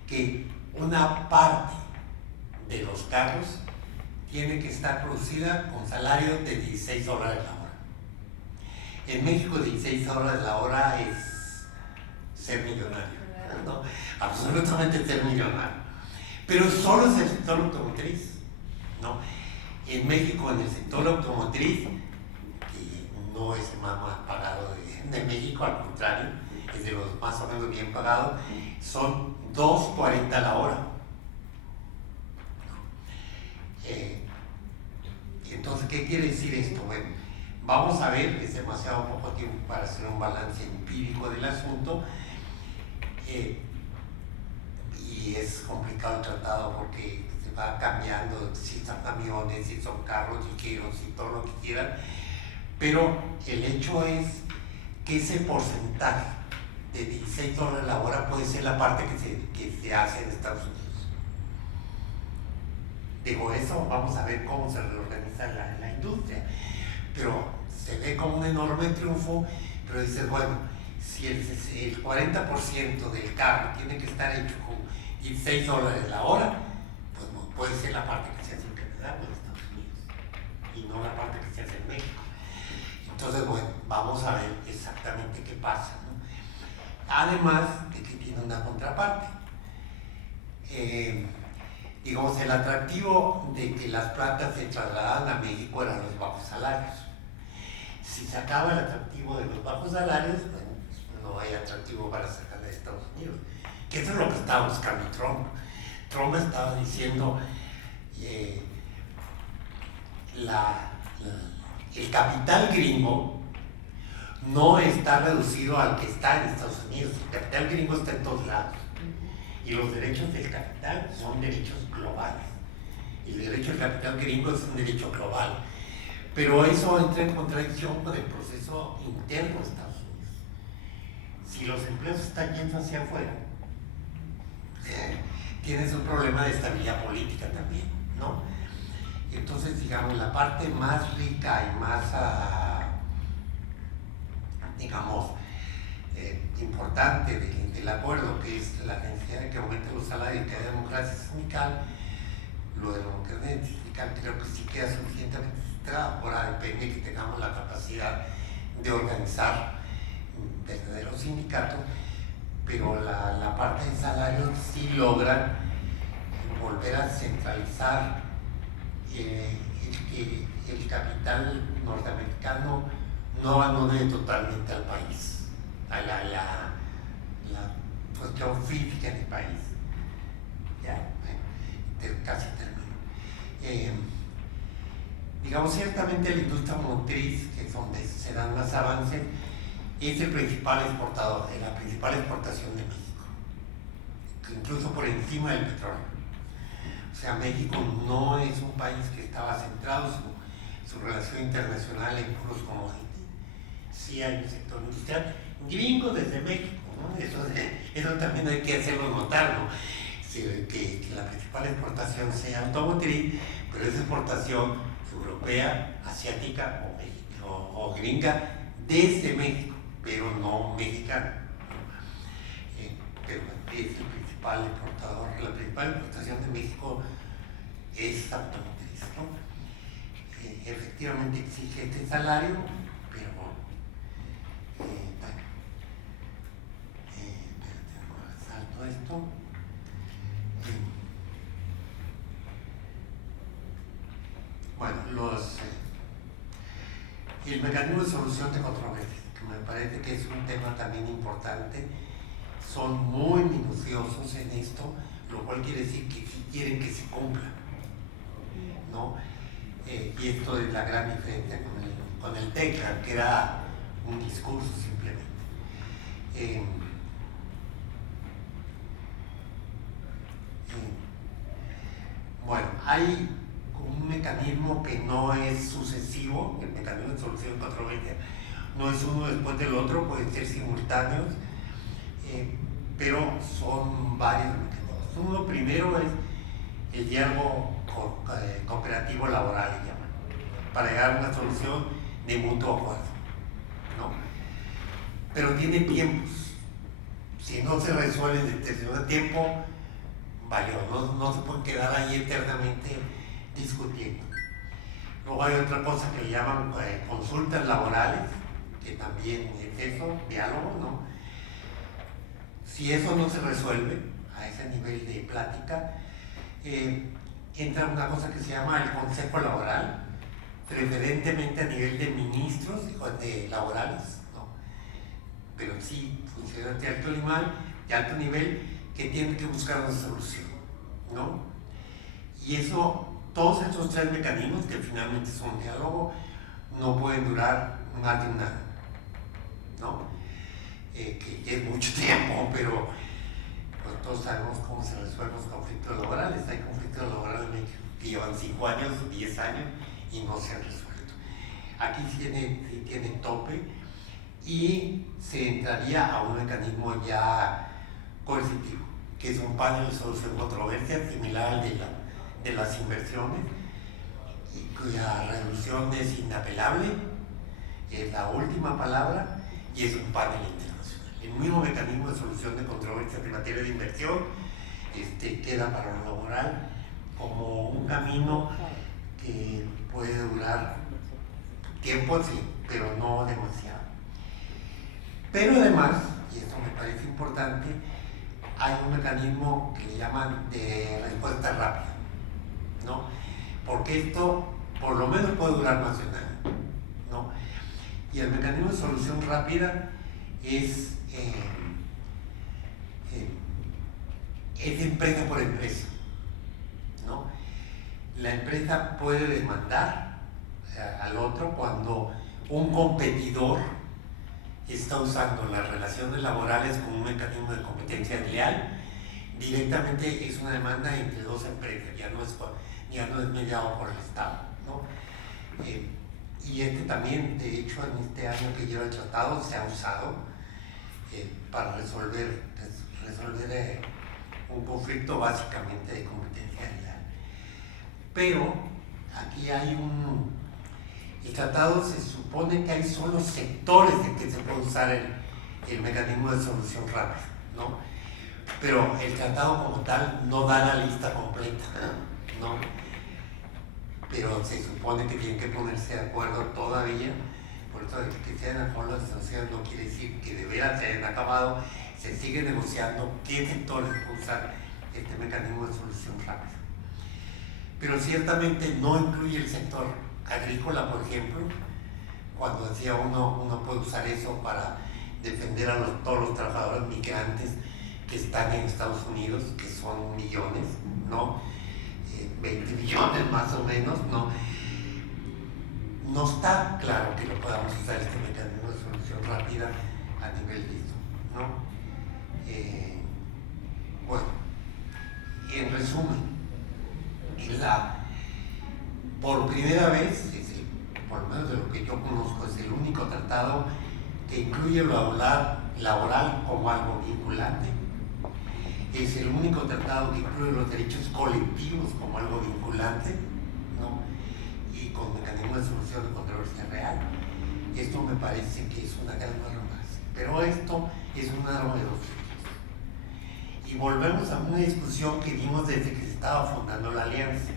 que una parte de los carros tiene que estar producida con salarios de $16 la hora. En México 16 dólares la hora es ser millonario, ¿no? Absolutamente ser millonario. Pero solo es el sector automotriz, ¿no? En México, en el sector automotriz, que no es el más pagado de México, al contrario, es de los más o menos bien pagados, son $2.40 la hora. Entonces, ¿qué quiere decir esto? Bueno, vamos a ver, es demasiado poco tiempo para hacer un balance empírico del asunto, y es complicado el tratado porque se va cambiando si son camiones, si son carros ligeros, si todo lo que quieran, pero el hecho es que ese porcentaje de $16 la hora puede ser la parte que se hace en Estados Unidos. Digo, eso vamos a ver cómo se reorganiza la industria, pero se ve como un enorme triunfo, pero dices, bueno, si el 40% del carro tiene que estar hecho con $16 la hora, pues no puede ser la parte que se hace en Canadá o en Estados Unidos, y no la parte que se hace en México. Entonces, bueno, vamos a ver exactamente qué pasa, ¿no? Además de que tiene una contraparte. Digamos, el atractivo de que las plantas se trasladaran a México eran los bajos salarios. Si se acaba el atractivo de los bajos salarios, bueno, no hay atractivo para sacar de Estados Unidos. Que eso es lo que estaba buscando Trump. Trump estaba diciendo el capital gringo no está reducido al que está en Estados Unidos. El capital gringo está en todos lados. Y los derechos del capital son derechos globales. Y el derecho del capital gringo es un derecho global. Pero eso entra en contradicción con el proceso interno de Estados Unidos. Si los empleos están yendo hacia afuera, tienes un problema de estabilidad política también, ¿no? Entonces, digamos, la parte más rica y más, importante del acuerdo, que es la necesidad de que aumenten los salarios y que haya democracia sindical, lo de la democracia sindical creo que sí queda suficientemente centrado. Ahora depende de que tengamos la capacidad de organizar verdaderos sindicatos, pero la parte de salarios sí logran volver a centralizar el capital norteamericano no abandone totalmente al país, a la cuestión física del país. Ya, casi termino. Digamos, ciertamente la industria motriz, que es donde se dan más avances, es el principal exportador, la principal exportación de México, incluso por encima del petróleo. O sea, México no es un país que estaba centrado su relación internacional en puros commodities. Sí hay un sector industrial gringo desde México, ¿no? Eso también hay que hacerlo notar, ¿no? Que la principal exportación sea automotriz, pero esa exportación europea, asiática o gringa desde México, pero no mexicana. Pero es el principal exportador. La principal exportación de México es automotriz, ¿no? Efectivamente exige este salario, pero salto esto. Bueno, el mecanismo de solución de controversias, que me parece que es un tema también importante, son muy minuciosos en esto, lo cual quiere decir que si quieren que se cumpla, ¿no? Y esto es la gran diferencia con el TECLA, que era un discurso simplemente. Bueno, hay un mecanismo que no es sucesivo, el mecanismo de solución de controversia no es uno después del otro, pueden ser simultáneos, pero son varios mecanismos. Uno primero es el diálogo cooperativo laboral, le llaman, para llegar a una solución de mutuo acuerdo, ¿no? Pero tiene tiempos. Si no se resuelve en determinado tiempo, vaya, no se pueden quedar ahí eternamente discutiendo. Luego hay otra cosa que le llaman consultas laborales, que también es eso, diálogo, ¿no? Si eso no se resuelve a ese nivel de plática, entra una cosa que se llama el consejo laboral, preferentemente a nivel de ministros de laborales, ¿no? Pero sí funcionarios de alto nivel que tienen que buscar una solución, ¿no? Y eso, todos estos tres mecanismos, que finalmente son un diálogo, no pueden durar más de un año, ¿no? Que es mucho tiempo, pero pues, todos sabemos cómo se resuelven los conflictos laborales. Hay conflictos laborales en México que llevan 5 años, 10 años y no se han resuelto. Aquí sí tiene tope y se entraría a un mecanismo ya coercitivo, que es un panel de solución de controversia similar al de las inversiones, y cuya resolución es inapelable es la última palabra y es un panel internacional. El mismo mecanismo de solución de controversias en materia de inversión queda para lo laboral como un camino que puede durar tiempo, sí, pero no demasiado. Pero además, y esto me parece importante, hay un mecanismo que le llaman de respuesta rápida, ¿no? Porque esto por lo menos puede durar más de un año, ¿no? Y el mecanismo de solución rápida es empresa por empresa, ¿no? La empresa puede demandar al otro cuando un competidor está usando las relaciones laborales como un mecanismo de competencia desleal. Directamente es una demanda entre dos empresas, ya no es mediado por el Estado, ¿no? Y también, de hecho, en este año que lleva el tratado se ha usado para resolver un conflicto básicamente de competencia desleal. Pero aquí el tratado se supone que hay solo sectores en que se puede usar el mecanismo de solución rápida, ¿no? Pero el tratado como tal no da la lista completa, ¿no? Pero se supone que tienen que ponerse de acuerdo todavía. Por eso que se hayan acabado las sanciones no quiere decir que de veras se hayan acabado. Se sigue negociando qué sectores puede usar este mecanismo de solución rápida. Pero ciertamente no incluye el sector agrícola, por ejemplo. Cuando decía uno puede usar eso para defender a todos los trabajadores migrantes que están en Estados Unidos, que son millones, ¿no? 20 millones más o menos, ¿no? No está claro que lo podamos usar este mecanismo de solución rápida a nivel de esto, ¿no? Bueno, en resumen, por primera vez, por lo menos de lo que yo conozco, es el único tratado que incluye lo laboral como algo vinculante. Es el único tratado que incluye los derechos colectivos como algo vinculante, ¿no? Y con mecanismo de solución de controversia real. Esto me parece que es una gran arma más. Pero esto es un arma de dos filos. Y volvemos a una discusión que dimos desde que se estaba fundando la alianza.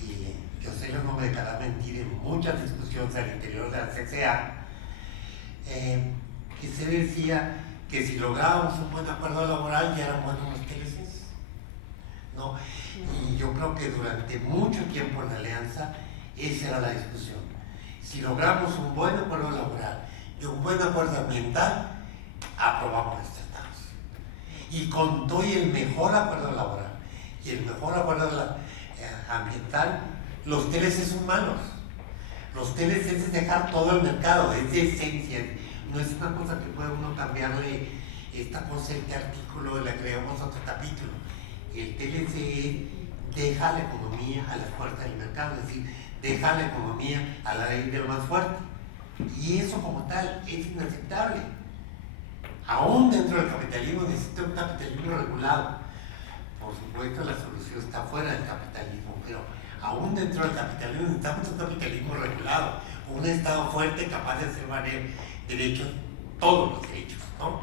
Y yo sé, yo no me dejará mentir en muchas discusiones al interior de la CCA, que se decía que si lográbamos un buen acuerdo laboral ya eran buenos los TLCs, ¿no? Y yo creo que durante mucho tiempo en la alianza esa era la discusión. Si logramos un buen acuerdo laboral y un buen acuerdo ambiental, aprobamos los tratados. Y con todo y el mejor acuerdo laboral y el mejor acuerdo ambiental, los TLCs son malos. Los TLCs es dejar todo el mercado, es de esencia. No es una cosa que puede uno cambiarle esta cosa, este artículo, le agregamos otro capítulo. El TLC deja la economía a las puertas del mercado, es decir, deja la economía a la ley del más fuerte. Y eso como tal es inaceptable. Aún dentro del capitalismo necesita un capitalismo regulado. Por supuesto la solución está fuera del capitalismo, pero aún dentro del capitalismo necesitamos un capitalismo regulado, un Estado fuerte capaz de hacer valer derechos, todos los derechos, ¿no?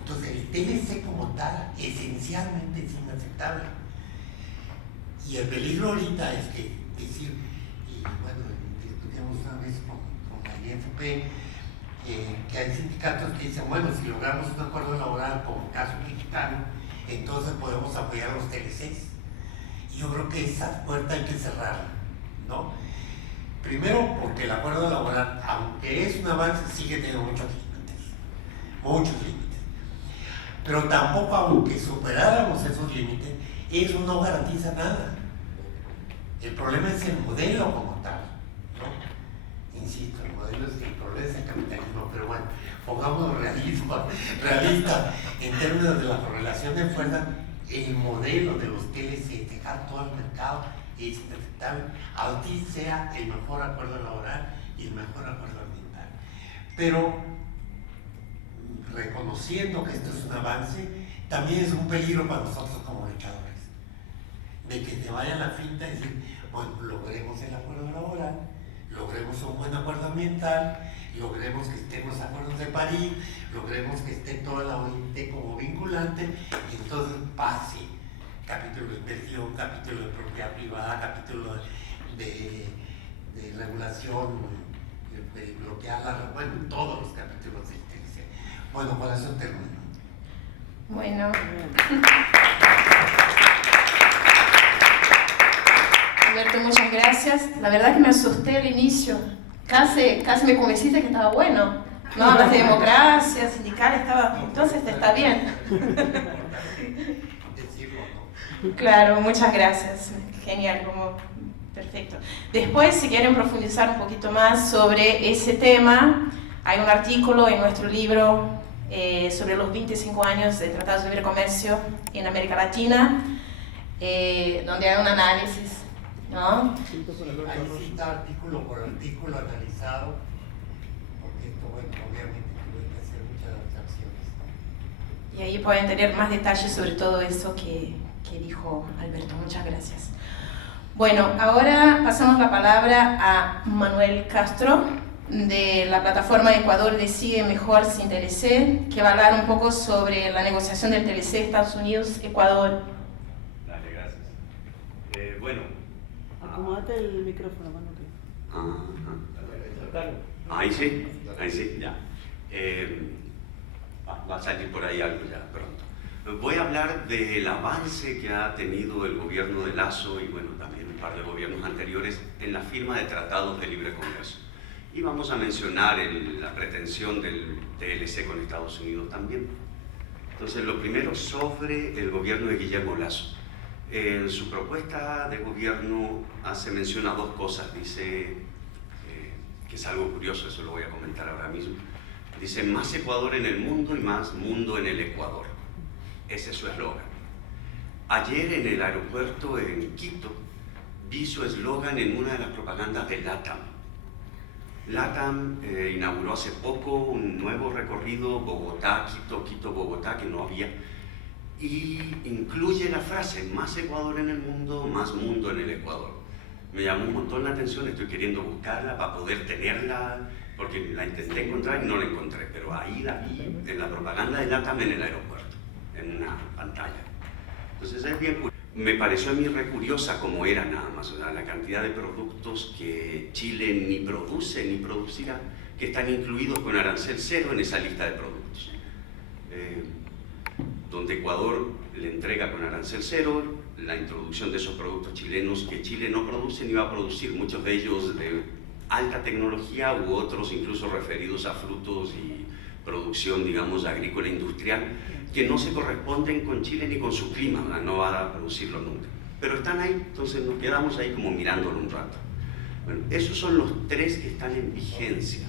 Entonces el TLC como tal esencialmente es inaceptable. Y el peligro ahorita es que decir, y bueno, discutimos una vez con la IFP, que hay sindicatos que dicen, bueno, si logramos un acuerdo laboral como el caso mexicano, entonces podemos apoyar a los TLCs. Y yo creo que esa puerta hay que cerrarla, ¿no? Primero, porque el acuerdo laboral, aunque es un avance, sigue teniendo muchos límites. Pero tampoco, aunque superáramos esos límites, eso no garantiza nada. El problema es el modelo como tal, ¿no? Insisto, el problema es el capitalismo, pero bueno, pongamos realista en términos de la correlación de fuerza, el modelo de los TLC, dejar todo el mercado, es inaceptable, así sea el mejor acuerdo laboral y el mejor acuerdo ambiental. Pero reconociendo que esto es un avance, también es un peligro para nosotros como luchadores, de que te vaya la finta y decir, bueno, logremos el acuerdo laboral, logremos un buen acuerdo ambiental, logremos que estén los acuerdos de París, logremos que esté toda la OIT como vinculante, y entonces pase capítulo de inversión, capítulo de propiedad privada, capítulo de regulación, de bloquear bueno, todos los capítulos de TLC. Bueno, con eso termino. Bueno. Alberto, muchas gracias. La verdad que me asusté al inicio. Casi me convenciste que estaba bueno. No, hablas de democracia, sindical, entonces está bien. Claro, muchas gracias. Genial, perfecto. Después, si quieren profundizar un poquito más sobre ese tema, hay un artículo en nuestro libro sobre los 25 años de Tratados de Libre Comercio en América Latina, donde hay un análisis, ¿no? Ahí cita artículo por artículo analizado, porque esto, bueno, obviamente tuve que hacer muchas acciones, ¿no? Y ahí pueden tener más detalles sobre todo eso que dijo Alberto. Muchas gracias. Bueno, ahora pasamos la palabra a Manuel Castro, de la plataforma Ecuador Decide Mejor sin TLC, que va a hablar un poco sobre la negociación del TLC Estados Unidos-Ecuador. Dale, gracias. Bueno. Acomódate el micrófono, Manu. Ahí sí, ya. Va a salir por ahí algo ya pronto. Voy a hablar del avance que ha tenido el gobierno de Lasso y bueno, también un par de gobiernos anteriores en la firma de tratados de libre comercio. Y vamos a mencionar la pretensión del TLC con Estados Unidos también. Entonces, lo primero sobre el gobierno de Guillermo Lasso. En su propuesta de gobierno hace mención a dos cosas. Dice, que es algo curioso, eso lo voy a comentar ahora mismo. Dice, más Ecuador en el mundo y más mundo en el Ecuador. Ese es su eslogan. Ayer en el aeropuerto en Quito vi su eslogan en una de las propagandas de LATAM. LATAM inauguró hace poco un nuevo recorrido Bogotá-Quito, Quito-Bogotá, que no había, y incluye la frase, más Ecuador en el mundo, más mundo en el Ecuador. Me llamó un montón la atención, estoy queriendo buscarla para poder tenerla, porque la intenté encontrar y no la encontré, pero ahí la vi en la propaganda de LATAM en el aeropuerto, en una pantalla. Entonces es bien curioso. Me pareció a mí re curiosa como era nada más, o sea, la cantidad de productos que Chile ni produce ni producirá, que están incluidos con arancel cero en esa lista de productos. Donde Ecuador le entrega con arancel cero la introducción de esos productos chilenos que Chile no produce ni va a producir, muchos de ellos de alta tecnología u otros incluso referidos a frutos y producción, digamos, agrícola industrial, que no se corresponden con Chile ni con su clima, no va a producirlo nunca. Pero están ahí, entonces nos quedamos ahí como mirándolo un rato. Bueno, esos son los tres que están en vigencia.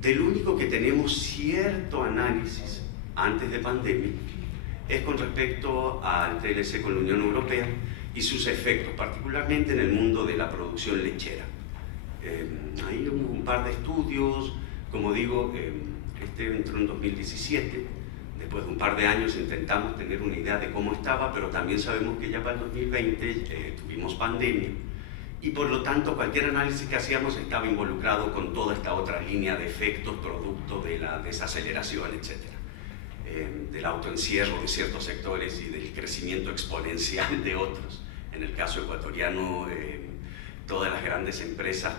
Del único que tenemos cierto análisis antes de pandemia es con respecto al TLC con la Unión Europea y sus efectos, particularmente en el mundo de la producción lechera. Hay un par de estudios, como digo, este entró en 2017, después de un par de años intentamos tener una idea de cómo estaba, pero también sabemos que ya para el 2020 tuvimos pandemia y por lo tanto cualquier análisis que hacíamos estaba involucrado con toda esta otra línea de efectos producto de la desaceleración, etc. Del autoencierro de ciertos sectores y del crecimiento exponencial de otros. En el caso ecuatoriano, todas las grandes empresas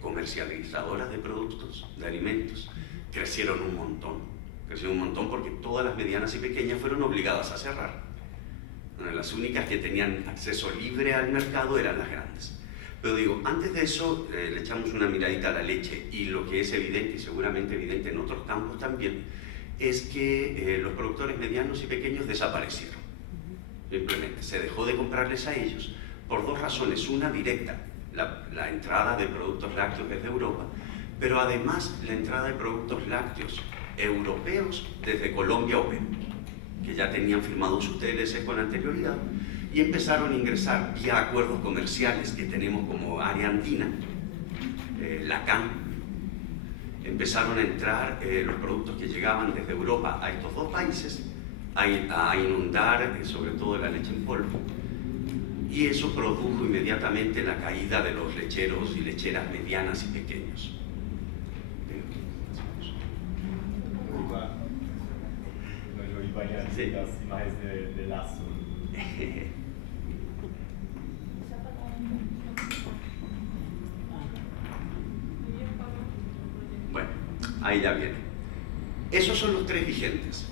comercializadoras de productos, de alimentos, crecieron un montón porque todas las medianas y pequeñas fueron obligadas a cerrar. Bueno, las únicas que tenían acceso libre al mercado eran las grandes. Pero digo, antes de eso le echamos una miradita a la leche y lo que es evidente y seguramente evidente en otros campos también es que los productores medianos y pequeños desaparecieron. Simplemente se dejó de comprarles a ellos por dos razones. Una directa, la entrada de productos lácteos desde Europa, pero además la entrada de productos lácteos europeos desde Colombia o Perú, que ya tenían firmado sus TLC con anterioridad y empezaron a ingresar vía acuerdos comerciales que tenemos como área andina, la CAN. Empezaron a entrar los productos que llegaban desde Europa a estos dos países a inundar sobre todo la leche en polvo y eso produjo inmediatamente la caída de los lecheros y lecheras medianas y pequeños. Sí. Las imágenes de Lazo. Bueno, ahí ya viene. Esos son los 3 vigentes.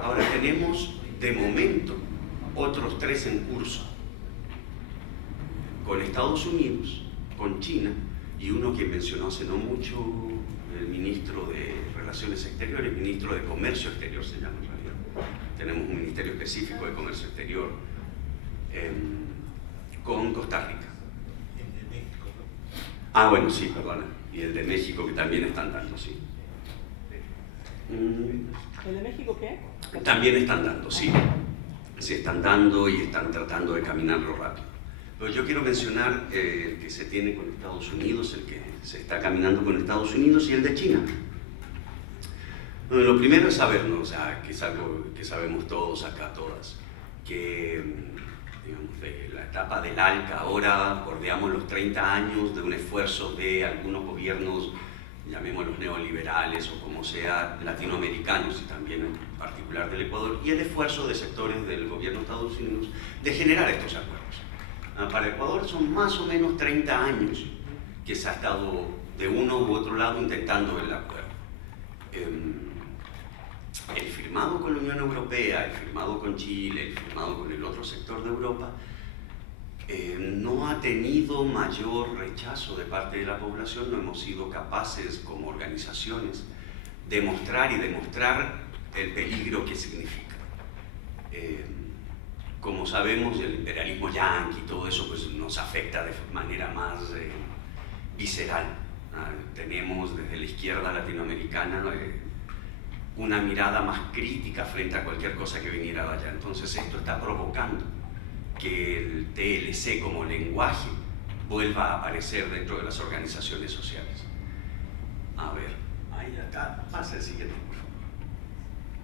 Ahora tenemos, de momento, otros 3 en curso. Con Estados Unidos, con China, y uno que mencionó hace no mucho el ministro de Relaciones Exteriores, el ministro de Comercio Exterior se llama en realidad. Tenemos un ministerio específico de Comercio Exterior con Costa Rica. El de México, ¿no? Ah, bueno, sí, perdona. Y el de México, que también están dando, sí. ¿El de México qué? También están dando, sí. Se están dando y están tratando de caminarlo rápido. Pero yo quiero mencionar el que se tiene con Estados Unidos, el que se está caminando con Estados Unidos y el de China. Bueno, lo primero es saberlo, o sea, que es algo que sabemos todos acá, todas, que digamos, de la etapa del ALCA ahora bordeamos los 30 años de un esfuerzo de algunos gobiernos, llamémoslos neoliberales o como sea, latinoamericanos y también en particular del Ecuador, y el esfuerzo de sectores del gobierno de Estados Unidos de generar estos acuerdos. Para Ecuador son más o menos 30 años que se ha estado de uno u otro lado intentando el acuerdo. El firmado con la Unión Europea, el firmado con Chile, el firmado con el otro sector de Europa, no ha tenido mayor rechazo de parte de la población. No hemos sido capaces como organizaciones de mostrar y demostrar el peligro que significa. Como sabemos, el imperialismo yanqui y todo eso pues, nos afecta de manera más visceral. Tenemos desde la izquierda latinoamericana una mirada más crítica frente a cualquier cosa que viniera de allá. Entonces esto está provocando que el TLC como lenguaje vuelva a aparecer dentro de las organizaciones sociales. A ver, ahí está, pasa el siguiente, por favor.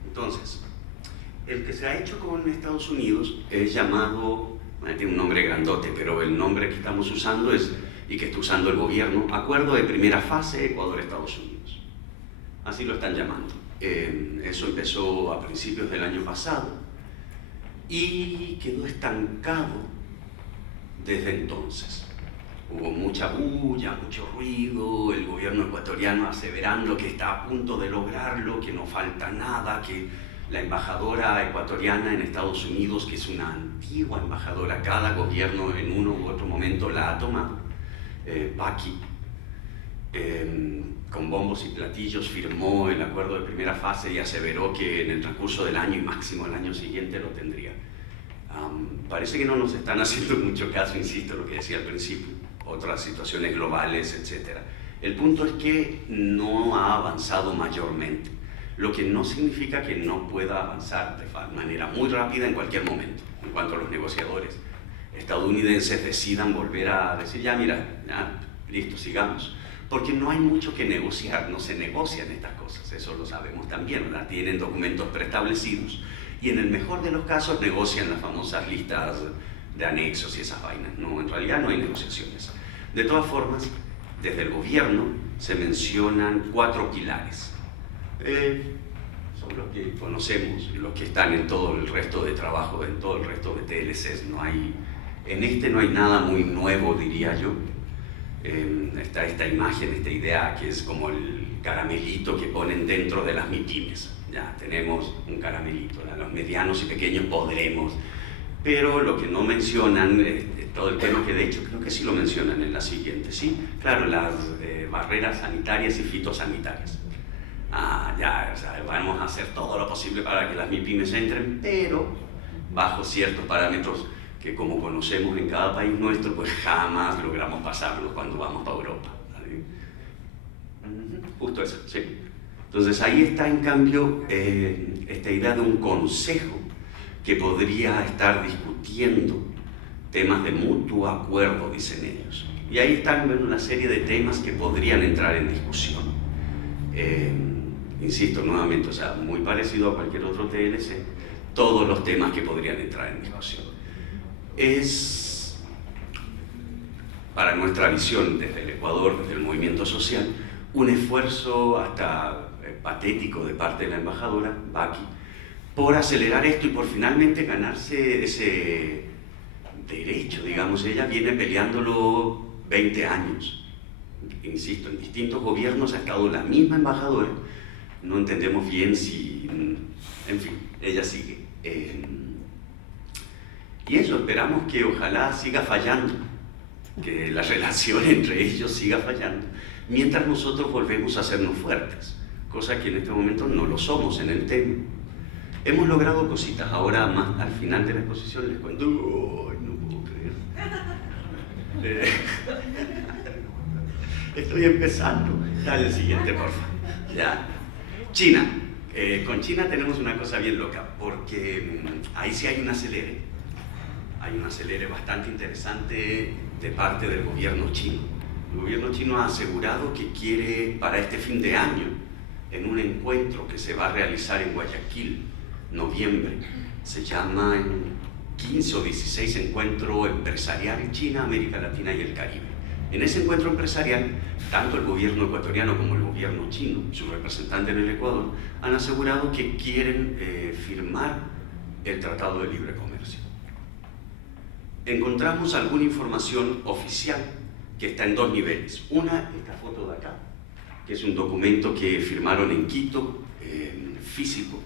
Entonces, el que se ha hecho con Estados Unidos es llamado, tiene un nombre grandote, pero el nombre que estamos usando es, y que está usando el gobierno, Acuerdo de Primera Fase Ecuador-Estados Unidos. Así lo están llamando. Eso empezó a principios del año pasado y quedó estancado desde entonces. Hubo mucha bulla, mucho ruido, el gobierno ecuatoriano aseverando que está a punto de lograrlo, que no falta nada, que la embajadora ecuatoriana en Estados Unidos, que es una antigua embajadora, cada gobierno en uno u otro momento la ha tomado, Paqui, con bombos y platillos firmó el acuerdo de primera fase y aseveró que en el transcurso del año y máximo el año siguiente lo tendría. Parece que no nos están haciendo mucho caso, insisto, lo que decía al principio, otras situaciones globales, etc. El punto es que no ha avanzado mayormente, lo que no significa que no pueda avanzar de manera muy rápida en cualquier momento, en cuanto a los negociadores estadounidenses decidan volver a decir, ya mira, ya, listo, sigamos. Porque no hay mucho que negociar, no se negocian estas cosas, eso lo sabemos también, ¿verdad? Tienen documentos preestablecidos y en el mejor de los casos negocian las famosas listas de anexos y esas vainas. No, en realidad no hay negociaciones. De todas formas, desde el gobierno se mencionan 4 pilares. Son los que conocemos, los que están en todo el resto de trabajo, en todo el resto de TLCs. En este no hay nada muy nuevo, diría yo. Está esta imagen, esta idea que es como el caramelito que ponen dentro de las MIPYMES. Ya tenemos un caramelito, los medianos y pequeños podremos, pero lo que no mencionan, todo el tema que de hecho creo que sí lo mencionan en la siguiente, ¿sí? Claro, las barreras sanitarias y fitosanitarias. O sea, vamos a hacer todo lo posible para que las MIPYMES entren, pero bajo ciertos parámetros que como conocemos en cada país nuestro, pues jamás logramos pasarlo cuando vamos para Europa. ¿Vale? Justo eso, sí. Entonces ahí está en cambio esta idea de un consejo que podría estar discutiendo temas de mutuo acuerdo, dicen ellos. Y ahí están una serie de temas que podrían entrar en discusión. Insisto nuevamente, o sea, muy parecido a cualquier otro TLC, todos los temas que podrían entrar en discusión. Es para nuestra visión desde el Ecuador, desde el movimiento social, un esfuerzo hasta patético de parte de la embajadora, Baki, por acelerar esto y por finalmente ganarse ese derecho, digamos. Ella viene peleándolo 20 años. Insisto, en distintos gobiernos ha estado la misma embajadora, no entendemos bien si... En fin, ella sigue. Y eso, esperamos que ojalá siga fallando, que la relación entre ellos siga fallando, mientras nosotros volvemos a hacernos fuertes, cosa que en este momento no lo somos en el tema. Hemos logrado cositas, ahora más al final de la exposición les cuento. ¡Uy, no puedo creer! Estoy empezando. Dale el siguiente, por favor. Ya. China. Con China tenemos una cosa bien loca, porque ahí sí hay un acelere. Hay un acelere bastante interesante de parte del gobierno chino. El gobierno chino ha asegurado que quiere, para este fin de año, en un encuentro que se va a realizar en Guayaquil, noviembre, se llama el 15 o 16 Encuentro Empresarial en China, América Latina y el Caribe. En ese encuentro empresarial, tanto el gobierno ecuatoriano como el gobierno chino, su representante en el Ecuador, han asegurado que quieren firmar el Tratado de Libre Comercio. Encontramos alguna información oficial que está en dos niveles. Una, esta foto de acá, que es un documento que firmaron en Quito, físico.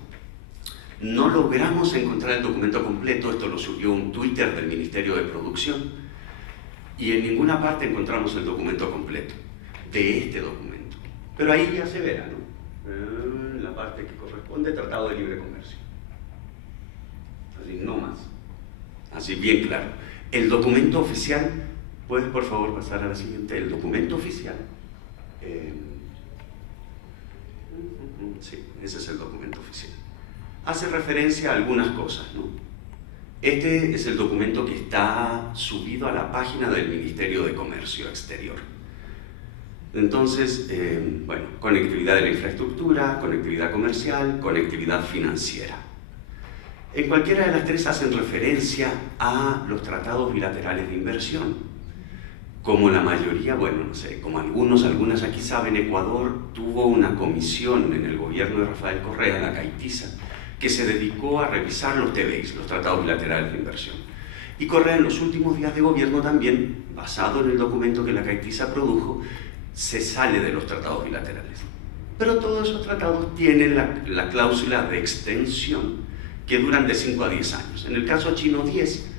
No logramos encontrar el documento completo, esto lo subió un Twitter del Ministerio de Producción, y en ninguna parte encontramos el documento completo de este documento. Pero ahí ya se verá, ¿no? La parte que corresponde, Tratado de Libre Comercio. Así, no más. Así, bien claro. El documento oficial, ¿puedes por favor pasar a la siguiente? El documento oficial. Sí, ese es el documento oficial. Hace referencia a algunas cosas, ¿no? Este es el documento que está subido a la página del Ministerio de Comercio Exterior. Entonces, bueno, conectividad de la infraestructura, conectividad comercial, conectividad financiera. En cualquiera de las tres hacen referencia a los tratados bilaterales de inversión. Como la mayoría, bueno, no sé, como algunas aquí saben, Ecuador tuvo una comisión en el gobierno de Rafael Correa, la CAITISA, que se dedicó a revisar los TBIs, los tratados bilaterales de inversión. Y Correa en los últimos días de gobierno también, basado en el documento que la CAITISA produjo, se sale de los tratados bilaterales. Pero todos esos tratados tienen la cláusula de extensión, que duran de 5 a 10 años. En el caso chino 10,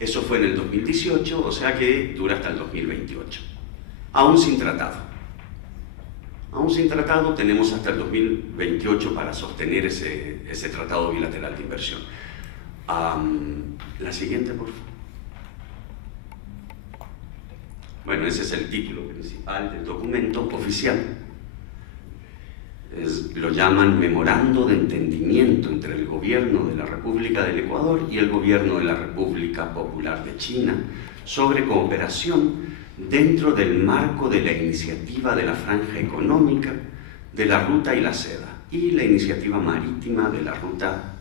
eso fue en el 2018, o sea que dura hasta el 2028. Aún sin tratado. Aún sin tratado, tenemos hasta el 2028 para sostener ese tratado bilateral de inversión. La siguiente, por favor. Bueno, ese es el título principal del documento oficial. Lo llaman Memorando de Entendimiento entre el Gobierno de la República del Ecuador y el Gobierno de la República Popular de China sobre cooperación dentro del marco de la iniciativa de la Franja Económica, de la Ruta y la Seda, y la iniciativa marítima de la Ruta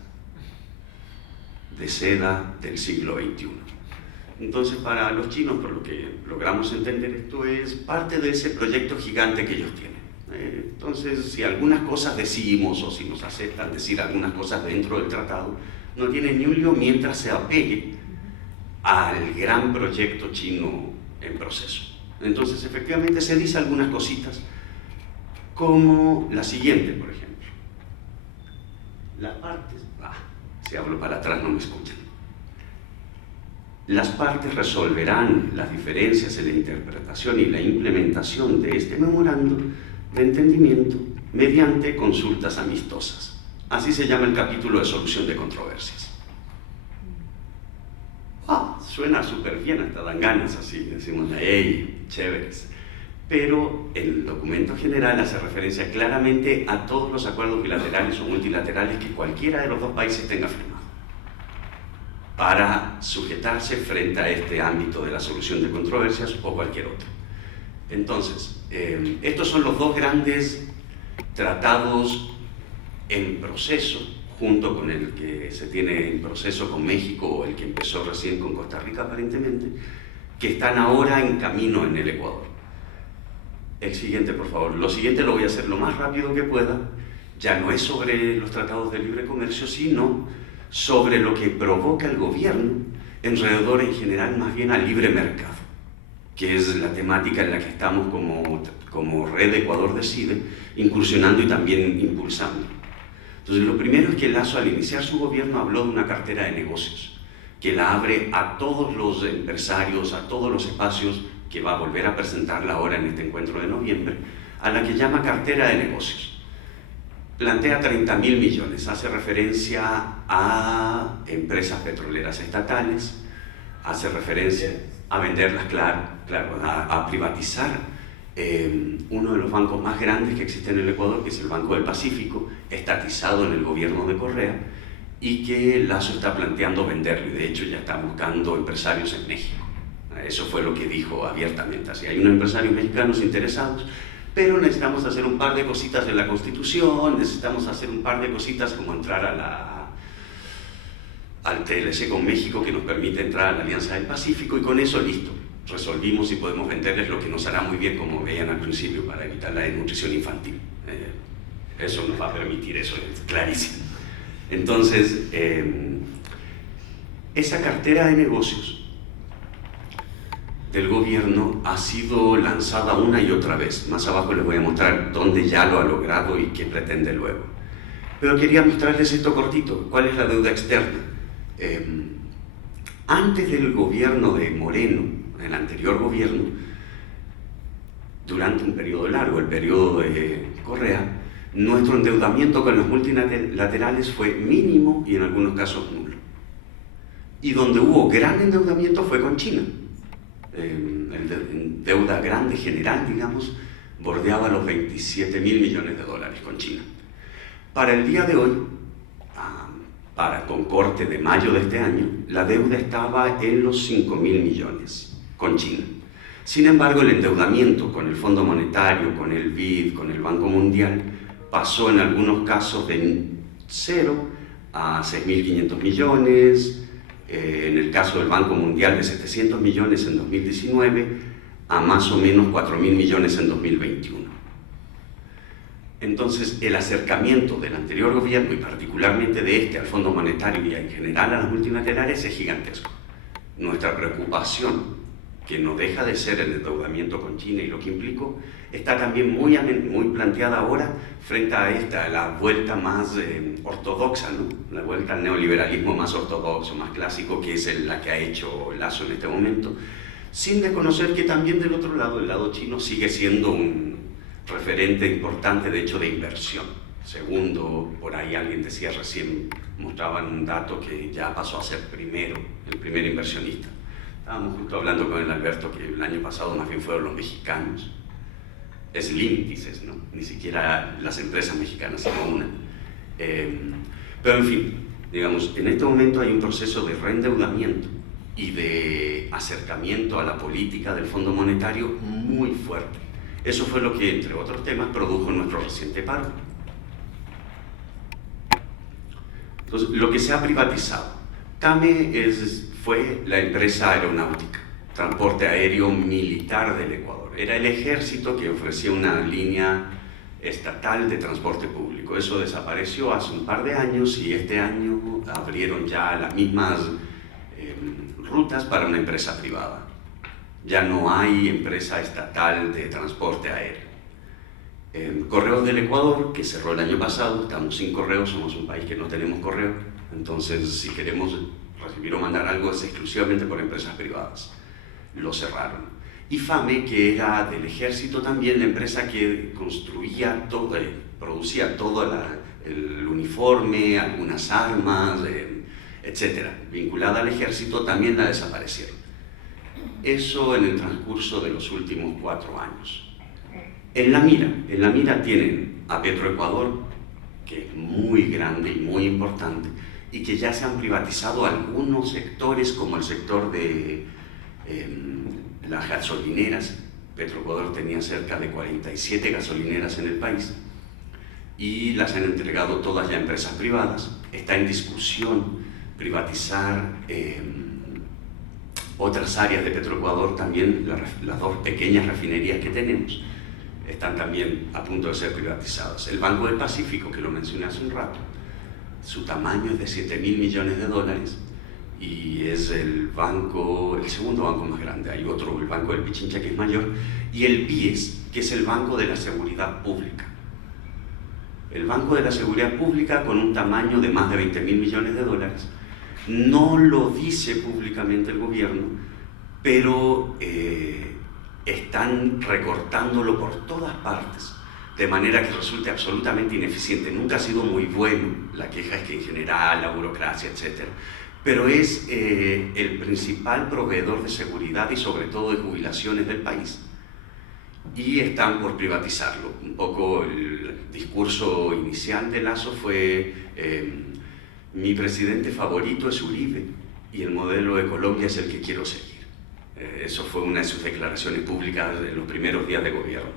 de Seda del siglo XXI. Entonces, para los chinos, por lo que logramos entender, esto es parte de ese proyecto gigante que ellos tienen. Entonces, si algunas cosas decimos o si nos aceptan decir algunas cosas dentro del tratado, no tiene ni un lío mientras se apegue al gran proyecto chino en proceso. Entonces, efectivamente, se dice algunas cositas, como la siguiente, por ejemplo. Las partes... si hablo para atrás no me escuchan. Las partes resolverán las diferencias en la interpretación y la implementación de este memorando de entendimiento mediante consultas amistosas. Así se llama el capítulo de solución de controversias. Suena súper bien, hasta dan ganas así, decimos, ¡hey, chéveres! Pero el documento general hace referencia claramente a todos los acuerdos bilaterales o multilaterales que cualquiera de los dos países tenga firmado para sujetarse frente a este ámbito de la solución de controversias o cualquier otro. Entonces, estos son los dos grandes tratados en proceso, junto con el que se tiene en proceso con México o el que empezó recién con Costa Rica aparentemente, que están ahora en camino en el Ecuador. El siguiente, por favor. Lo siguiente lo voy a hacer lo más rápido que pueda. Ya no es sobre los tratados de libre comercio, sino sobre lo que provoca el gobierno alrededor, en general, más bien al libre mercado, que es la temática en la que estamos como Red Ecuador Decide, incursionando y también impulsando. Entonces, lo primero es que Lasso, al iniciar su gobierno, habló de una cartera de negocios, que la abre a todos los empresarios, a todos los espacios, que va a volver a presentarla ahora en este encuentro de noviembre, a la que llama cartera de negocios. Plantea 30.000 millones, hace referencia a empresas petroleras estatales, hace referencia a venderlas, claro, a privatizar uno de los bancos más grandes que existe en el Ecuador, que es el Banco del Pacífico, estatizado en el gobierno de Correa, y que Lasso está planteando venderlo, y de hecho ya está buscando empresarios en México. Eso fue lo que dijo abiertamente, así hay unos empresarios mexicanos interesados, pero necesitamos hacer un par de cositas en la Constitución, necesitamos hacer un par de cositas como entrar al TLC con México, que nos permite entrar a la Alianza del Pacífico, y con eso listo, resolvimos y podemos venderles lo que nos hará muy bien, como veían al principio, para evitar la desnutrición infantil. Eso nos va a permitir, eso es clarísimo. Entonces, esa cartera de negocios del gobierno ha sido lanzada una y otra vez. Más abajo les voy a mostrar dónde ya lo ha logrado y qué pretende luego. Pero quería mostrarles esto cortito. ¿Cuál es la deuda externa? Antes del gobierno de Moreno, el anterior gobierno, durante un periodo largo, el periodo de Correa, nuestro endeudamiento con los multilaterales fue mínimo y en algunos casos nulo. Y donde hubo gran endeudamiento fue con China. Deuda grande general, digamos, bordeaba los 27.000 millones de dólares con China. Para el día de hoy, con corte de mayo de este año, la deuda estaba en los 5.000 millones con China. Sin embargo, el endeudamiento con el Fondo Monetario, con el BID, con el Banco Mundial, pasó en algunos casos de 0 a 6.500 millones, en el caso del Banco Mundial de 700 millones en 2019 a más o menos 4.000 millones en 2021. Entonces, el acercamiento del anterior gobierno y particularmente de este al Fondo Monetario y en general a las multilaterales es gigantesco. Nuestra preocupación, que no deja de ser el endeudamiento con China y lo que implicó, está también muy planteada ahora frente a la vuelta más ortodoxa, ¿no? La vuelta al neoliberalismo más ortodoxo, más clásico, que es la que ha hecho Lasso en este momento, sin desconocer que también del otro lado, el lado chino, sigue siendo un referente importante, de hecho, de inversión. Segundo, por ahí alguien decía recién, mostraban un dato que ya pasó a ser el primer inversionista. Estábamos justo hablando con el Alberto que el año pasado más bien fueron los mexicanos. Slim, dices, ¿no? Ni siquiera las empresas mexicanas, sino una. Pero en fin, digamos, en este momento hay un proceso de reendeudamiento y de acercamiento a la política del Fondo Monetario muy fuerte. Eso fue lo que, entre otros temas, produjo nuestro reciente paro. Entonces, lo que se ha privatizado. TAME fue la empresa aeronáutica, transporte aéreo militar del Ecuador. Era el ejército que ofrecía una línea estatal de transporte público. Eso desapareció hace un par de años y este año abrieron ya las mismas rutas para una empresa privada. Ya no hay empresa estatal de transporte aéreo. Correos del Ecuador, que cerró el año pasado, estamos sin correo, somos un país que no tenemos correo, entonces si queremos recibir o mandar algo es exclusivamente por empresas privadas. Lo cerraron. Y FAME, que era del ejército también, la empresa que construía todo, producía todo el uniforme, algunas armas, etcétera, vinculada al ejército, también la desaparecieron. Eso en el transcurso de los últimos 4 años. En la mira tienen a Petroecuador, que es muy grande y muy importante, y que ya se han privatizado algunos sectores, como el sector de las gasolineras. Petroecuador tenía cerca de 47 gasolineras en el país y las han entregado todas ya a empresas privadas. Está en discusión privatizar otras áreas de Petroecuador también, las dos pequeñas refinerías que tenemos, están también a punto de ser privatizadas. El Banco del Pacífico, que lo mencioné hace un rato, su tamaño es de 7.000 millones de dólares y es el segundo banco más grande. Hay otro, el Banco del Pichincha, que es mayor, y el BIES, que es el Banco de la Seguridad Pública. El Banco de la Seguridad Pública, con un tamaño de más de 20.000 millones de dólares, no lo dice públicamente el gobierno, pero están recortándolo por todas partes, de manera que resulte absolutamente ineficiente. Nunca ha sido muy bueno, la queja es que en general la burocracia, etc. Pero es el principal proveedor de seguridad y sobre todo de jubilaciones del país. Y están por privatizarlo. Un poco el discurso inicial de Lasso fue mi presidente favorito es Uribe y el modelo de Colombia es el que quiero seguir. Eso fue una de sus declaraciones públicas en los primeros días de gobierno.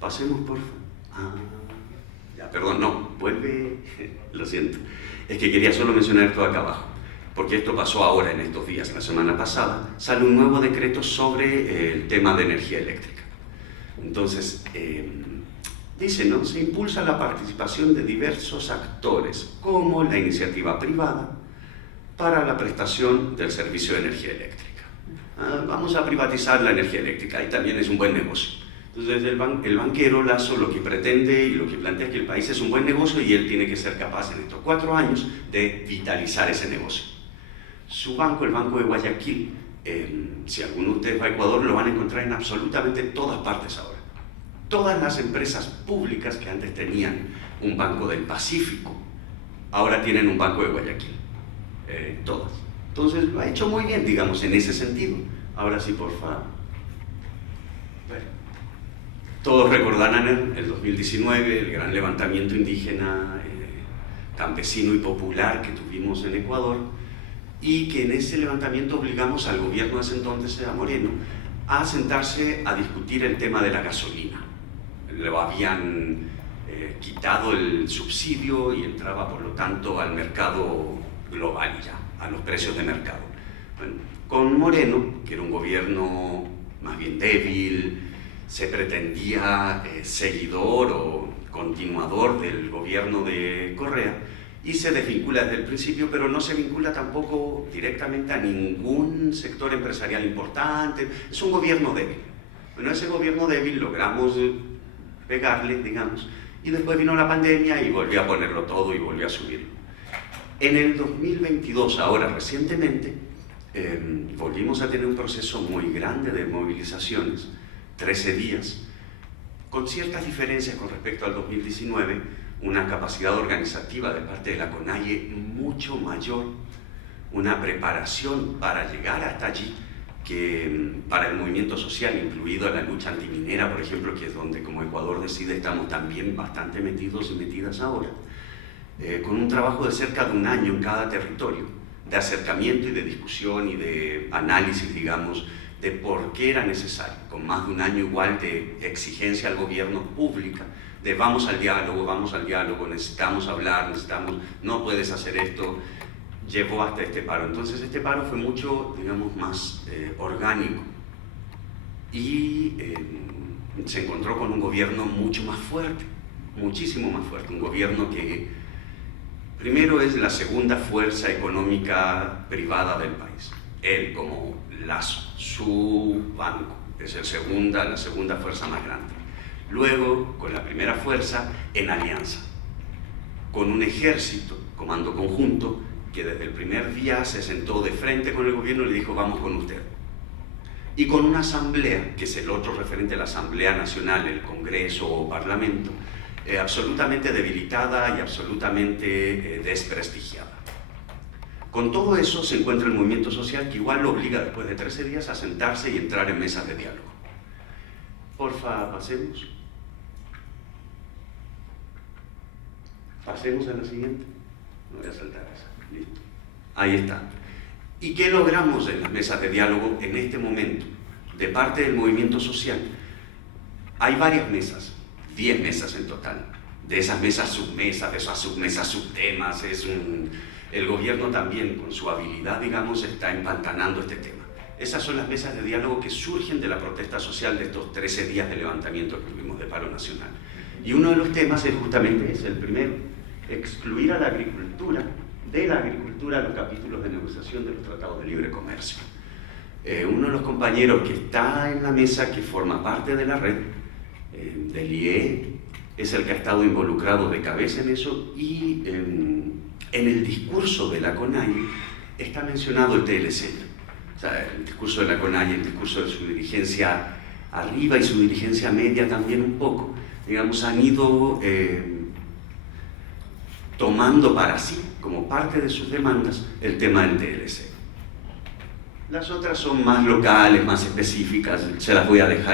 Pasemos, por favor. Perdón, no, vuelve, lo siento. Es que quería solo mencionar esto acá abajo, porque esto pasó ahora en estos días. La semana pasada sale un nuevo decreto sobre el tema de energía eléctrica. Entonces, dice, ¿no? Se impulsa la participación de diversos actores, como la iniciativa privada, para la prestación del servicio de energía eléctrica. Vamos a privatizar la energía eléctrica, y también es un buen negocio. Entonces el banquero Lasso lo que pretende y lo que plantea es que el país es un buen negocio y él tiene que ser capaz en estos 4 años de vitalizar ese negocio. Su banco, el Banco de Guayaquil, si alguno de ustedes va a Ecuador, lo van a encontrar en absolutamente todas partes ahora. Todas las empresas públicas que antes tenían un Banco del Pacífico, ahora tienen un Banco de Guayaquil. Todas. Entonces lo ha hecho muy bien, digamos, en ese sentido. Ahora sí, por favor. Bueno. Todos recordarán el 2019, el gran levantamiento indígena, campesino y popular que tuvimos en Ecuador, y que en ese levantamiento obligamos al gobierno de ese entonces, a Moreno, a sentarse a discutir el tema de la gasolina. Le habían quitado el subsidio y entraba, por lo tanto, al mercado global ya, a los precios de mercado. Bueno, con Moreno, que era un gobierno más bien débil, se pretendía seguidor o continuador del gobierno de Correa, y se desvincula desde el principio, pero no se vincula tampoco directamente a ningún sector empresarial importante. Es un gobierno débil. Bueno, ese gobierno débil logramos pegarle, digamos, y después vino la pandemia y volvió a ponerlo todo y volvió a subirlo. En el 2022, ahora recientemente, volvimos a tener un proceso muy grande de movilizaciones, 13 días, con ciertas diferencias con respecto al 2019, una capacidad organizativa de parte de la CONAIE mucho mayor, una preparación para llegar hasta allí, que para el movimiento social, incluido la lucha antiminera, por ejemplo, que es donde como Ecuador Decide estamos también bastante metidos y metidas ahora, con un trabajo de cerca de 1 año en cada territorio, de acercamiento y de discusión y de análisis, digamos, de por qué era necesario, con más de 1 año igual de exigencia al gobierno pública, de vamos al diálogo, necesitamos hablar, no puedes hacer esto, llevó hasta este paro. Entonces este paro fue mucho, digamos, más orgánico y se encontró con un gobierno mucho más fuerte, muchísimo más fuerte, un gobierno que primero es la segunda fuerza económica privada del país, él como Lasso, su banco es la segunda fuerza más grande. Luego, con la primera fuerza, en alianza, con un ejército, comando conjunto, que desde el primer día se sentó de frente con el gobierno y le dijo, vamos con usted. Y con una asamblea, que es el otro referente a la Asamblea Nacional, el Congreso o Parlamento, absolutamente debilitada y absolutamente desprestigiada. Con todo eso se encuentra el movimiento social, que igual lo obliga después de 13 días a sentarse y entrar en mesas de diálogo. Porfa, pasemos. Pasemos a la siguiente. No voy a saltar esa. Listo. Ahí está. ¿Y qué logramos en las mesas de diálogo en este momento? De parte del movimiento social. Hay varias mesas, 10 mesas en total. De esas mesas submesas, de esas submesas subtemas, el gobierno también, con su habilidad, digamos, está empantanando este tema. Esas son las mesas de diálogo que surgen de la protesta social de estos 13 días de levantamiento que tuvimos de paro nacional. Y uno de los temas es justamente ese, el primero, excluir a la agricultura, de la agricultura, los capítulos de negociación de los tratados de libre comercio. Uno de los compañeros que está en la mesa, que forma parte de la red, del IE, es el que ha estado involucrado de cabeza en eso, y en el discurso de la CONAIE está mencionado el TLC. O sea, el discurso de la CONAIE, el discurso de su dirigencia arriba y su dirigencia media también un poco, digamos, han ido tomando para sí, como parte de sus demandas, el tema del TLC. Las otras son más locales, más específicas, se las voy a dejar